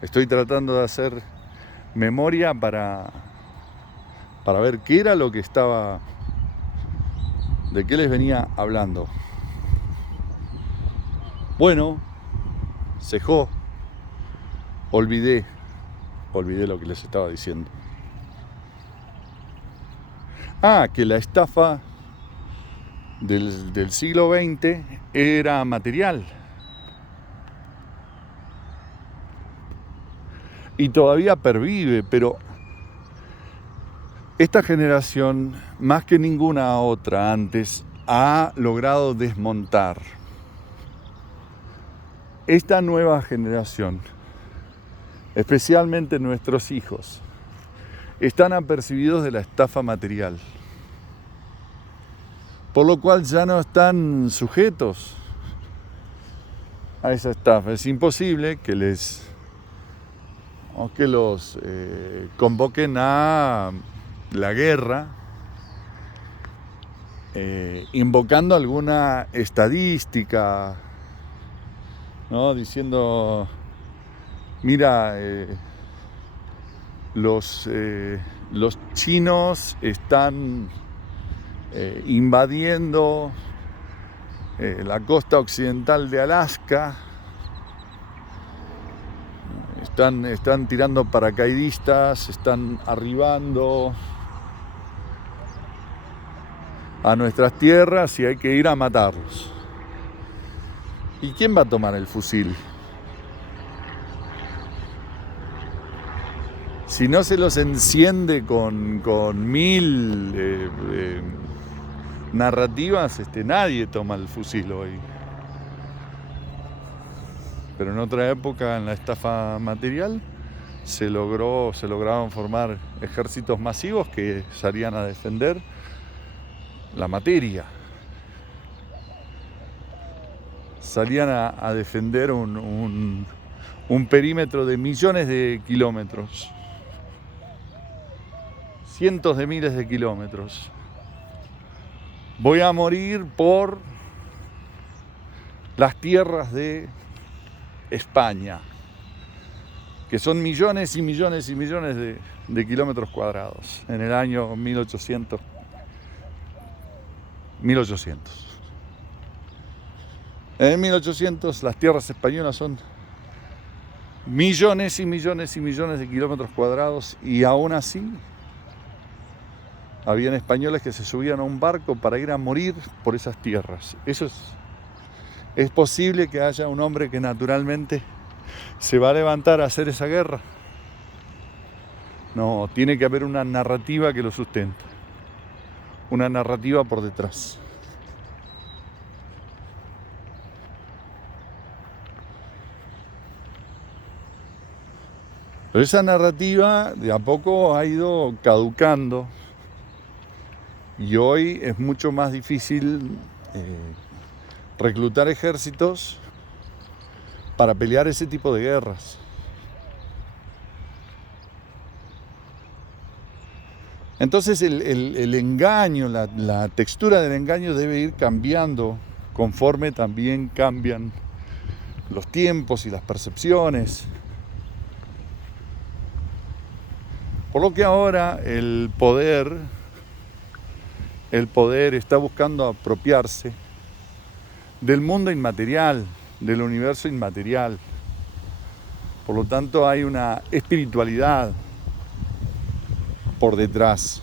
Estoy tratando de hacer memoria para ver qué era lo que estaba... ¿De qué les venía hablando? Bueno, cejó. Olvidé lo que les estaba diciendo. Que la estafa del siglo XX era material. Y todavía pervive, pero esta generación, más que ninguna otra antes, ha logrado desmontar. Esta nueva generación, especialmente nuestros hijos, están apercibidos de la estafa material, por lo cual ya no están sujetos a esa estafa. Es imposible que los convoquen a la guerra invocando alguna estadística, ¿no? Diciendo: mira, los chinos están invadiendo la costa occidental de Alaska, están tirando paracaidistas, están arribando a nuestras tierras y hay que ir a matarlos. ¿Y quién va a tomar el fusil? Si no se los enciende con mil narrativas, nadie toma el fusil hoy. Pero en otra época, en la estafa material, se lograban formar ejércitos masivos que salían a defender la materia. Salían a defender un perímetro de millones de kilómetros. Cientos de miles de kilómetros. Voy a morir por las tierras de España, que son millones y millones y millones de kilómetros cuadrados, en el año 1800. En 1800 las tierras españolas son millones y millones y millones de kilómetros cuadrados, y aún así habían españoles que se subían a un barco para ir a morir por esas tierras. Eso es posible que haya un hombre que naturalmente se va a levantar a hacer esa guerra. No, tiene que haber una narrativa que lo sustente, una narrativa por detrás. Pero esa narrativa de a poco ha ido caducando y hoy es mucho más difícil reclutar ejércitos para pelear ese tipo de guerras. Entonces el engaño, la textura del engaño debe ir cambiando conforme también cambian los tiempos y las percepciones. Por lo que ahora el poder está buscando apropiarse del mundo inmaterial, del universo inmaterial. Por lo tanto, hay una espiritualidad por detrás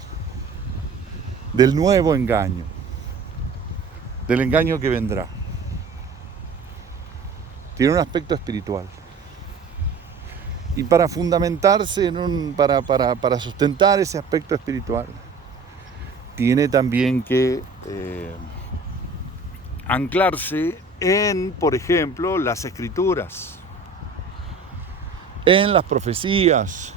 del nuevo engaño, del engaño que vendrá. Tiene un aspecto espiritual. Y para fundamentarse para sustentar ese aspecto espiritual, tiene también que anclarse en, por ejemplo, las escrituras, en las profecías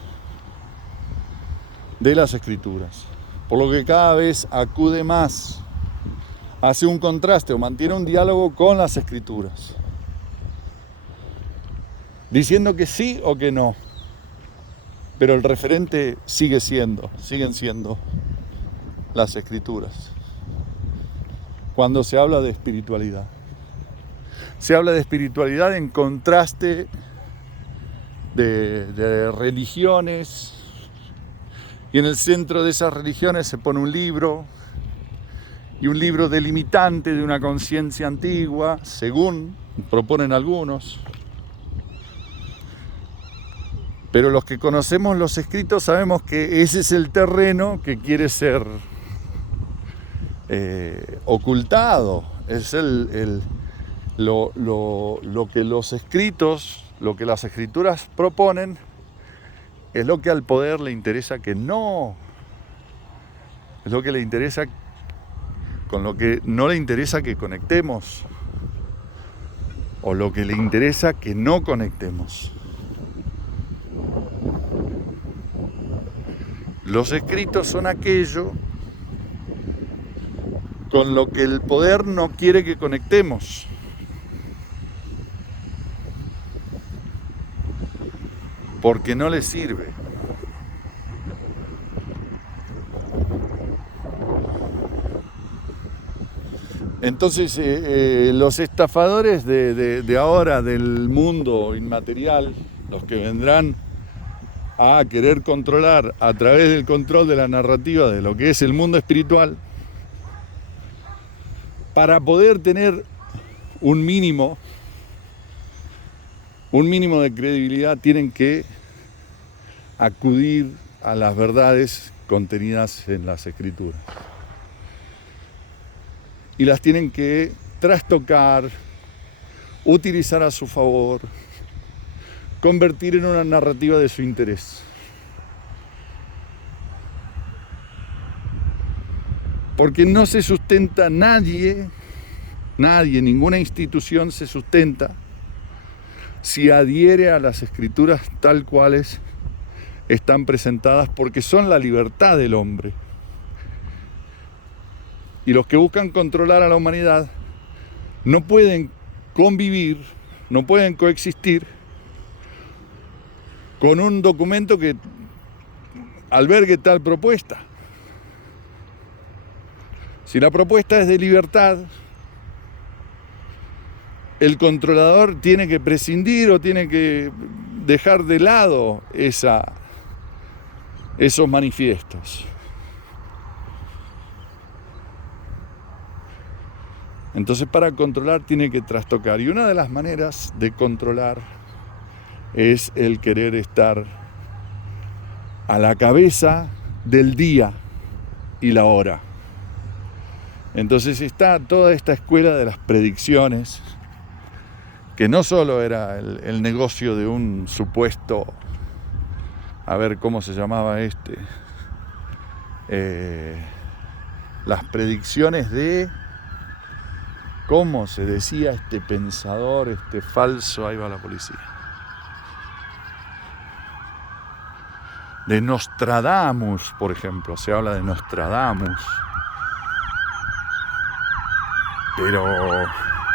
de las escrituras. Por lo que cada vez acude más, hace un contraste o mantiene un diálogo con las escrituras, diciendo que sí o que no, pero el referente siguen siendo las escrituras. Cuando se habla de espiritualidad, se habla de espiritualidad en contraste de religiones, y en el centro de esas religiones se pone un libro, y un libro delimitante de una conciencia antigua, según proponen algunos. Pero los que conocemos los escritos sabemos que ese es el terreno que quiere ser ocultado. Es lo que los escritos, lo que las escrituras proponen, es lo que al poder le interesa que no. Es lo que le interesa, con lo que no le interesa que conectemos, o lo que le interesa que no conectemos. Los escritos son aquello con lo que el poder no quiere que conectemos. Porque no le sirve. Entonces, los estafadores de ahora del mundo inmaterial, los que vendrán a querer controlar a través del control de la narrativa de lo que es el mundo espiritual, para poder tener un mínimo de credibilidad, tienen que acudir a las verdades contenidas en las Escrituras. Y las tienen que trastocar, utilizar a su favor, convertir en una narrativa de su interés. Porque no se sustenta nadie, ninguna institución se sustenta si adhiere a las Escrituras tal cuales están presentadas, porque son la libertad del hombre. Y los que buscan controlar a la humanidad no pueden convivir, no pueden coexistir con un documento que albergue tal propuesta. Si la propuesta es de libertad, el controlador tiene que prescindir o tiene que dejar de lado esos manifiestos. Entonces, para controlar tiene que trastocar. Y una de las maneras de controlar es el querer estar a la cabeza del día y la hora. Entonces está toda esta escuela de las predicciones, que no solo era el negocio de un supuesto, a ver cómo se llamaba las predicciones de, ¿cómo se decía este pensador, falso? Ahí va la policía. De Nostradamus, por ejemplo, se habla de Nostradamus. Pero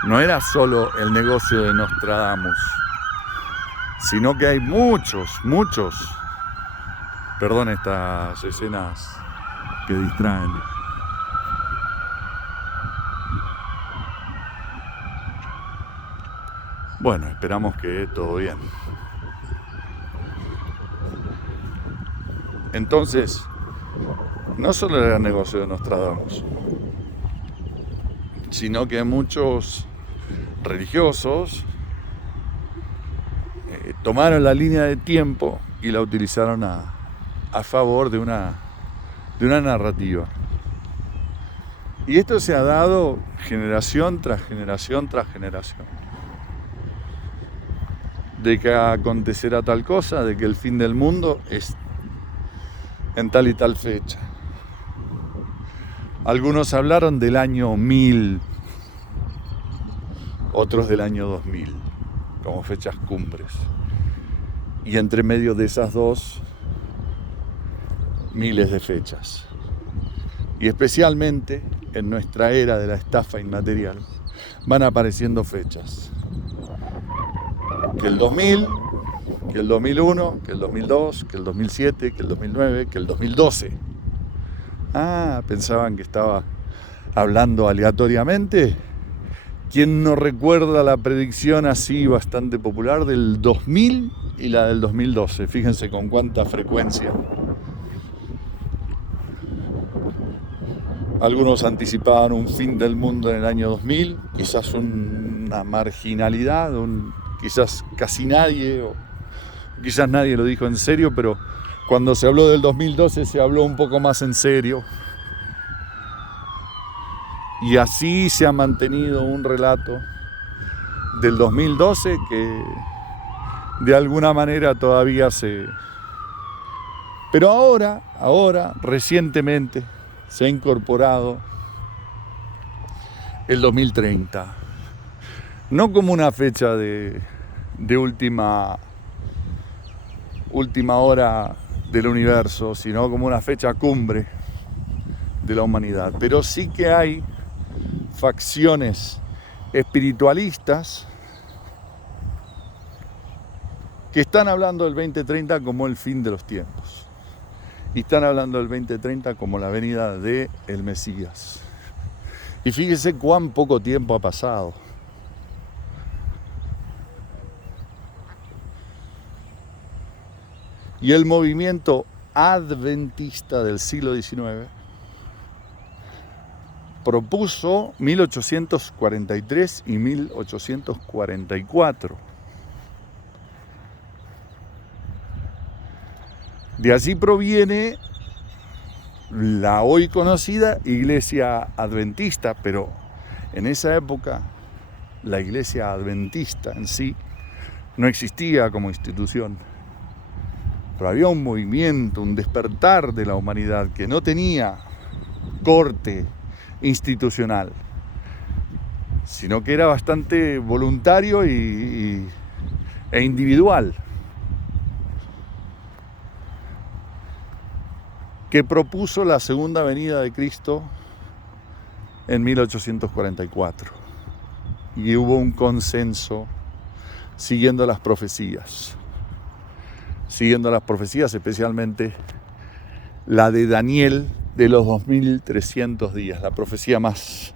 no era solo el negocio de Nostradamus, sino que hay muchos, perdón estas escenas que distraen. Bueno, esperamos que todo bien. Entonces, no solo era el negocio de Nostradamus, sino que muchos religiosos tomaron la línea de tiempo y la utilizaron a favor de una narrativa. Y esto se ha dado generación tras generación tras generación. De que acontecerá tal cosa, de que el fin del mundo es en tal y tal fecha. Algunos hablaron del año 1000, otros del año 2000, como fechas cumbres. Y entre medio de esas dos, miles de fechas. Y especialmente en nuestra era de la estafa inmaterial, van apareciendo fechas. Que el 2000, que el 2001, que el 2002, que el 2007, que el 2009, que el 2012. Pensaban que estaba hablando aleatoriamente. ¿Quién no recuerda la predicción así bastante popular del 2000 y la del 2012? Fíjense con cuánta frecuencia. Algunos anticipaban un fin del mundo en el año 2000, quizás una marginalidad, quizás casi nadie, o quizás nadie lo dijo en serio, pero cuando se habló del 2012 se habló un poco más en serio. Y así se ha mantenido un relato del 2012 que de alguna manera todavía Pero ahora, recientemente, se ha incorporado el 2030. No como una fecha de última hora del universo, sino como una fecha cumbre de la humanidad. Pero sí que hay facciones espiritualistas que están hablando del 2030 como el fin de los tiempos. Y están hablando del 2030 como la venida del Mesías. Y fíjese cuán poco tiempo ha pasado. Y el movimiento adventista del siglo XIX propuso 1843 y 1844. De allí proviene la hoy conocida Iglesia Adventista, pero en esa época la Iglesia Adventista en sí no existía como institución. Pero había un movimiento, un despertar de la humanidad que no tenía corte institucional, sino que era bastante voluntario e individual, que propuso la segunda venida de Cristo en 1844. Y hubo un consenso siguiendo las profecías, especialmente la de Daniel de los 2300 días, la profecía más,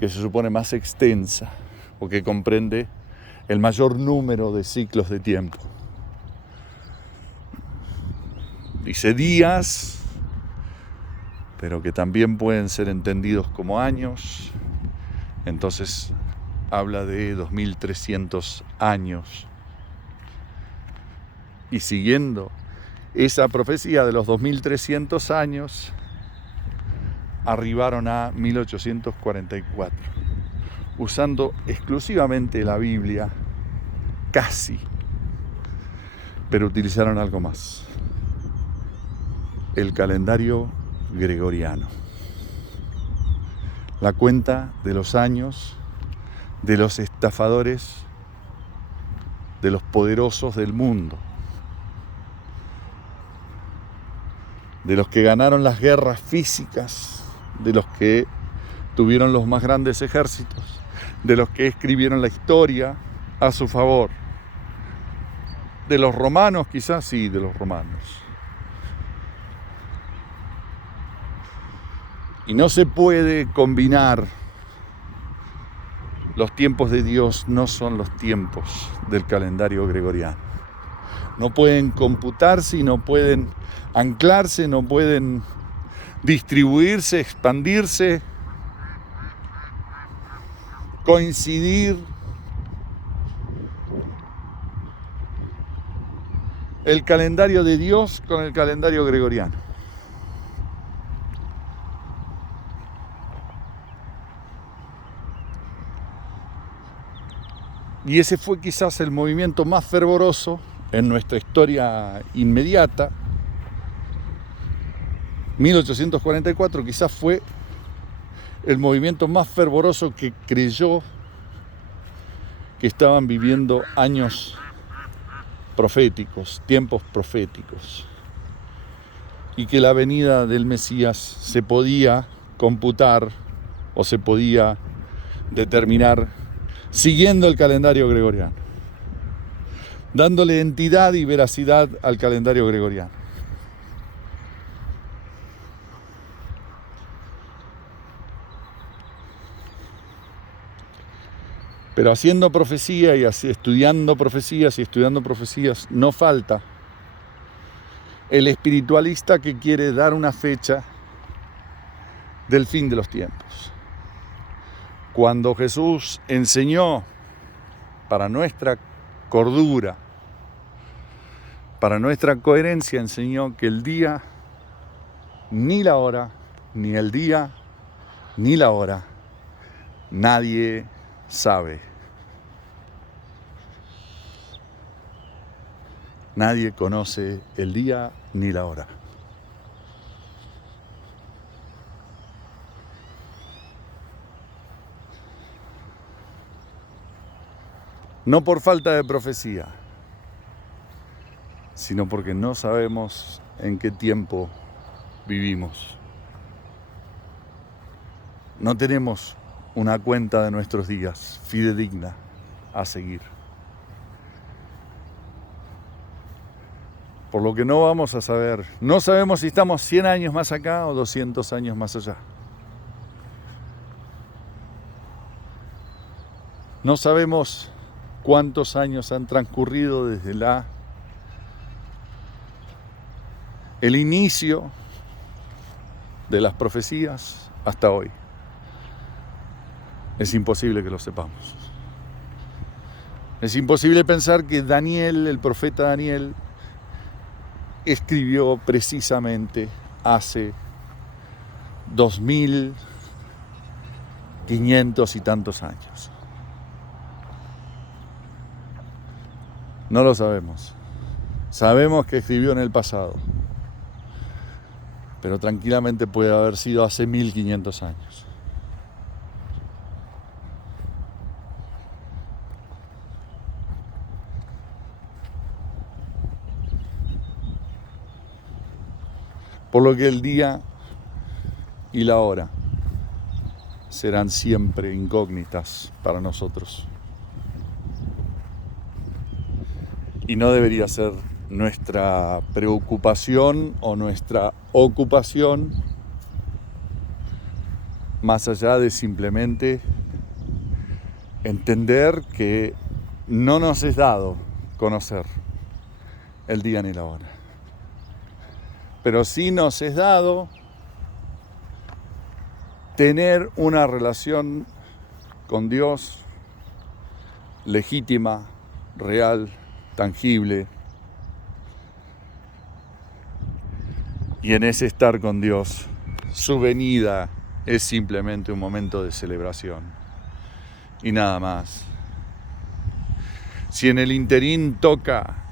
que se supone más extensa, o que comprende el mayor número de ciclos de tiempo. Dice días, pero que también pueden ser entendidos como años. Entonces habla de 2300 años. Y siguiendo esa profecía de los 2300 años, arribaron a 1844, usando exclusivamente la Biblia, casi, pero utilizaron algo más: el calendario gregoriano, la cuenta de los años de los estafadores, de los poderosos del mundo, de los que ganaron las guerras físicas, de los que tuvieron los más grandes ejércitos, de los que escribieron la historia a su favor. De los romanos, quizás, sí, de los romanos. Y no se puede combinar. Los tiempos de Dios no son los tiempos del calendario gregoriano. No pueden computarse y no pueden anclarse, no pueden distribuirse, expandirse, coincidir. El calendario de Dios con el calendario gregoriano. Y ese fue quizás el movimiento más fervoroso en nuestra historia inmediata. 1844 quizás fue el movimiento más fervoroso que creyó que estaban viviendo años proféticos, tiempos proféticos, y que la venida del Mesías se podía computar o se podía determinar siguiendo el calendario gregoriano, dándole entidad y veracidad al calendario gregoriano. Pero haciendo profecía y estudiando profecías, no falta el espiritualista que quiere dar una fecha del fin de los tiempos. Cuando Jesús enseñó, para nuestra cordura, para nuestra coherencia, enseñó que el día, ni la hora, ni el día, ni la hora, nadie sabe. Nadie conoce el día ni la hora. No por falta de profecía, sino porque no sabemos en qué tiempo vivimos. No tenemos una cuenta de nuestros días fidedigna a seguir. Por lo que no vamos a saber, no sabemos si estamos 100 años más acá o 200 años más allá. No sabemos cuántos años han transcurrido desde la el inicio de las profecías hasta hoy. Es imposible que lo sepamos. Es imposible pensar que Daniel, el profeta Daniel, escribió precisamente hace 2500 y tantos años. No lo sabemos. Sabemos que escribió en el pasado, pero tranquilamente puede haber sido hace 1500 años. Por lo que el día y la hora serán siempre incógnitas para nosotros. Y no debería ser nuestra preocupación o nuestra ocupación, más allá de simplemente entender que no nos es dado conocer el día ni la hora. Pero sí nos es dado tener una relación con Dios legítima, real, tangible. Y en ese estar con Dios, su venida es simplemente un momento de celebración y nada más. Si en el interín toca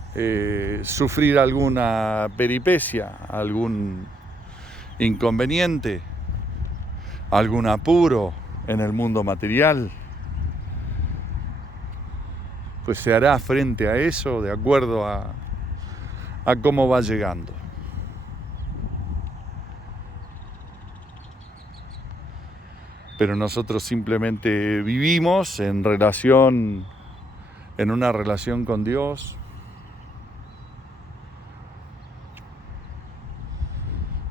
sufrir alguna peripecia, algún inconveniente, algún apuro en el mundo material, pues se hará frente a eso de acuerdo a cómo va llegando. Pero nosotros simplemente vivimos en una relación con Dios,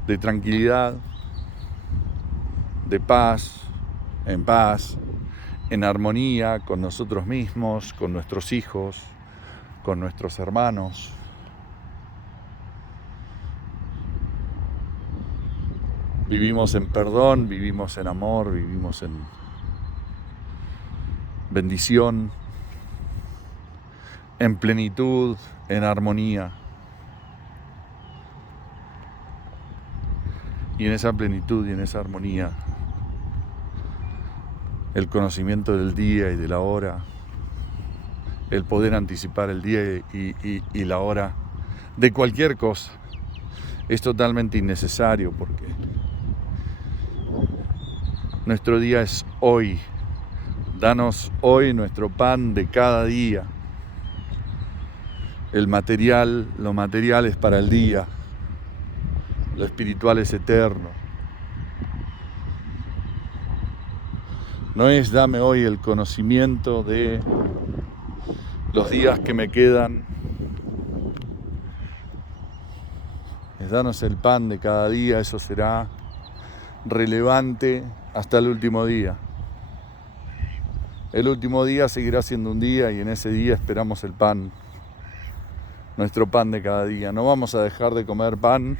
de tranquilidad, de paz, en armonía con nosotros mismos, con nuestros hijos, con nuestros hermanos. Vivimos en perdón, vivimos en amor, vivimos en bendición, en plenitud, en armonía. Y en esa plenitud y en esa armonía, el conocimiento del día y de la hora, el poder anticipar el día y la hora de cualquier cosa, es totalmente innecesario porque nuestro día es hoy. Danos hoy nuestro pan de cada día. Lo material es para el día. Lo espiritual es eterno. No es dame hoy el conocimiento de los días que me quedan. Es danos el pan de cada día, eso será relevante hasta el último día. El último día seguirá siendo un día y en ese día esperamos el pan, nuestro pan de cada día. No vamos a dejar de comer pan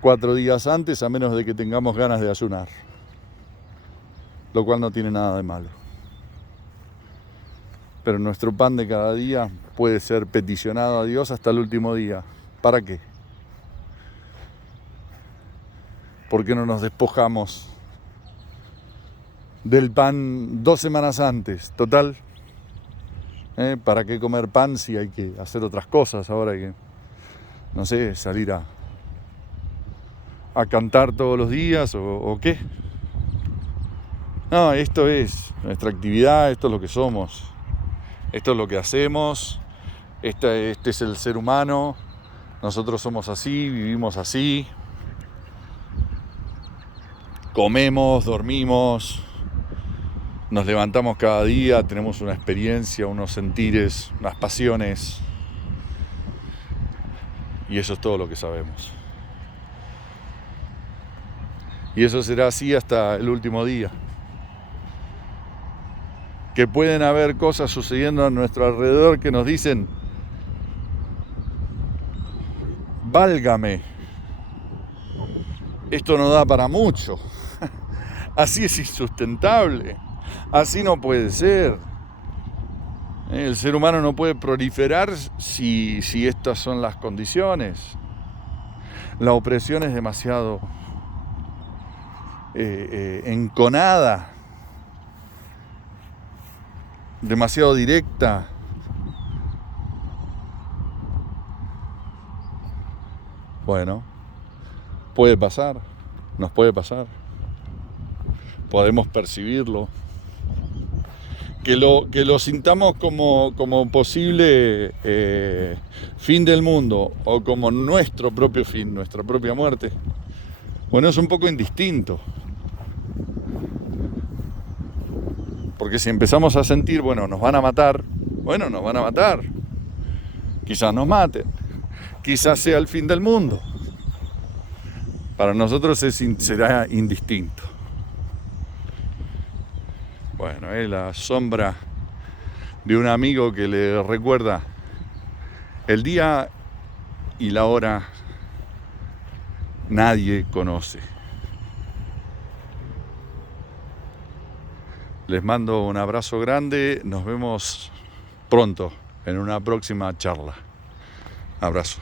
4 días antes a menos de que tengamos ganas de ayunar, lo cual no tiene nada de malo. Pero nuestro pan de cada día puede ser peticionado a Dios hasta el último día. ¿Para qué? ¿Por qué no nos despojamos del pan 2 semanas antes? Total, ¿para qué comer pan si hay que hacer otras cosas? Ahora hay que, no sé, salir a cantar todos los días o qué. No, esto es nuestra actividad, esto es lo que somos, esto es lo que hacemos, este es el ser humano, nosotros somos así, vivimos así, comemos, dormimos, nos levantamos cada día, tenemos una experiencia, unos sentires, unas pasiones, y eso es todo lo que sabemos. Y eso será así hasta el último día. Que pueden haber cosas sucediendo a nuestro alrededor que nos dicen, válgame, esto no da para mucho, así es insustentable, así no puede ser. El ser humano no puede proliferar si estas son las condiciones. La opresión es demasiado enconada, demasiado directa. Bueno, puede pasar, nos puede pasar. Podemos percibirlo. Que lo sintamos como posible fin del mundo o como nuestro propio fin, nuestra propia muerte. Bueno, es un poco indistinto. Porque si empezamos a sentir, bueno, nos van a matar, bueno, nos van a matar. Quizás nos maten. Quizás sea el fin del mundo. Para nosotros será indistinto. Bueno, es la sombra de un amigo que le recuerda el día y la hora nadie conoce. Les mando un abrazo grande, nos vemos pronto en una próxima charla. Abrazo.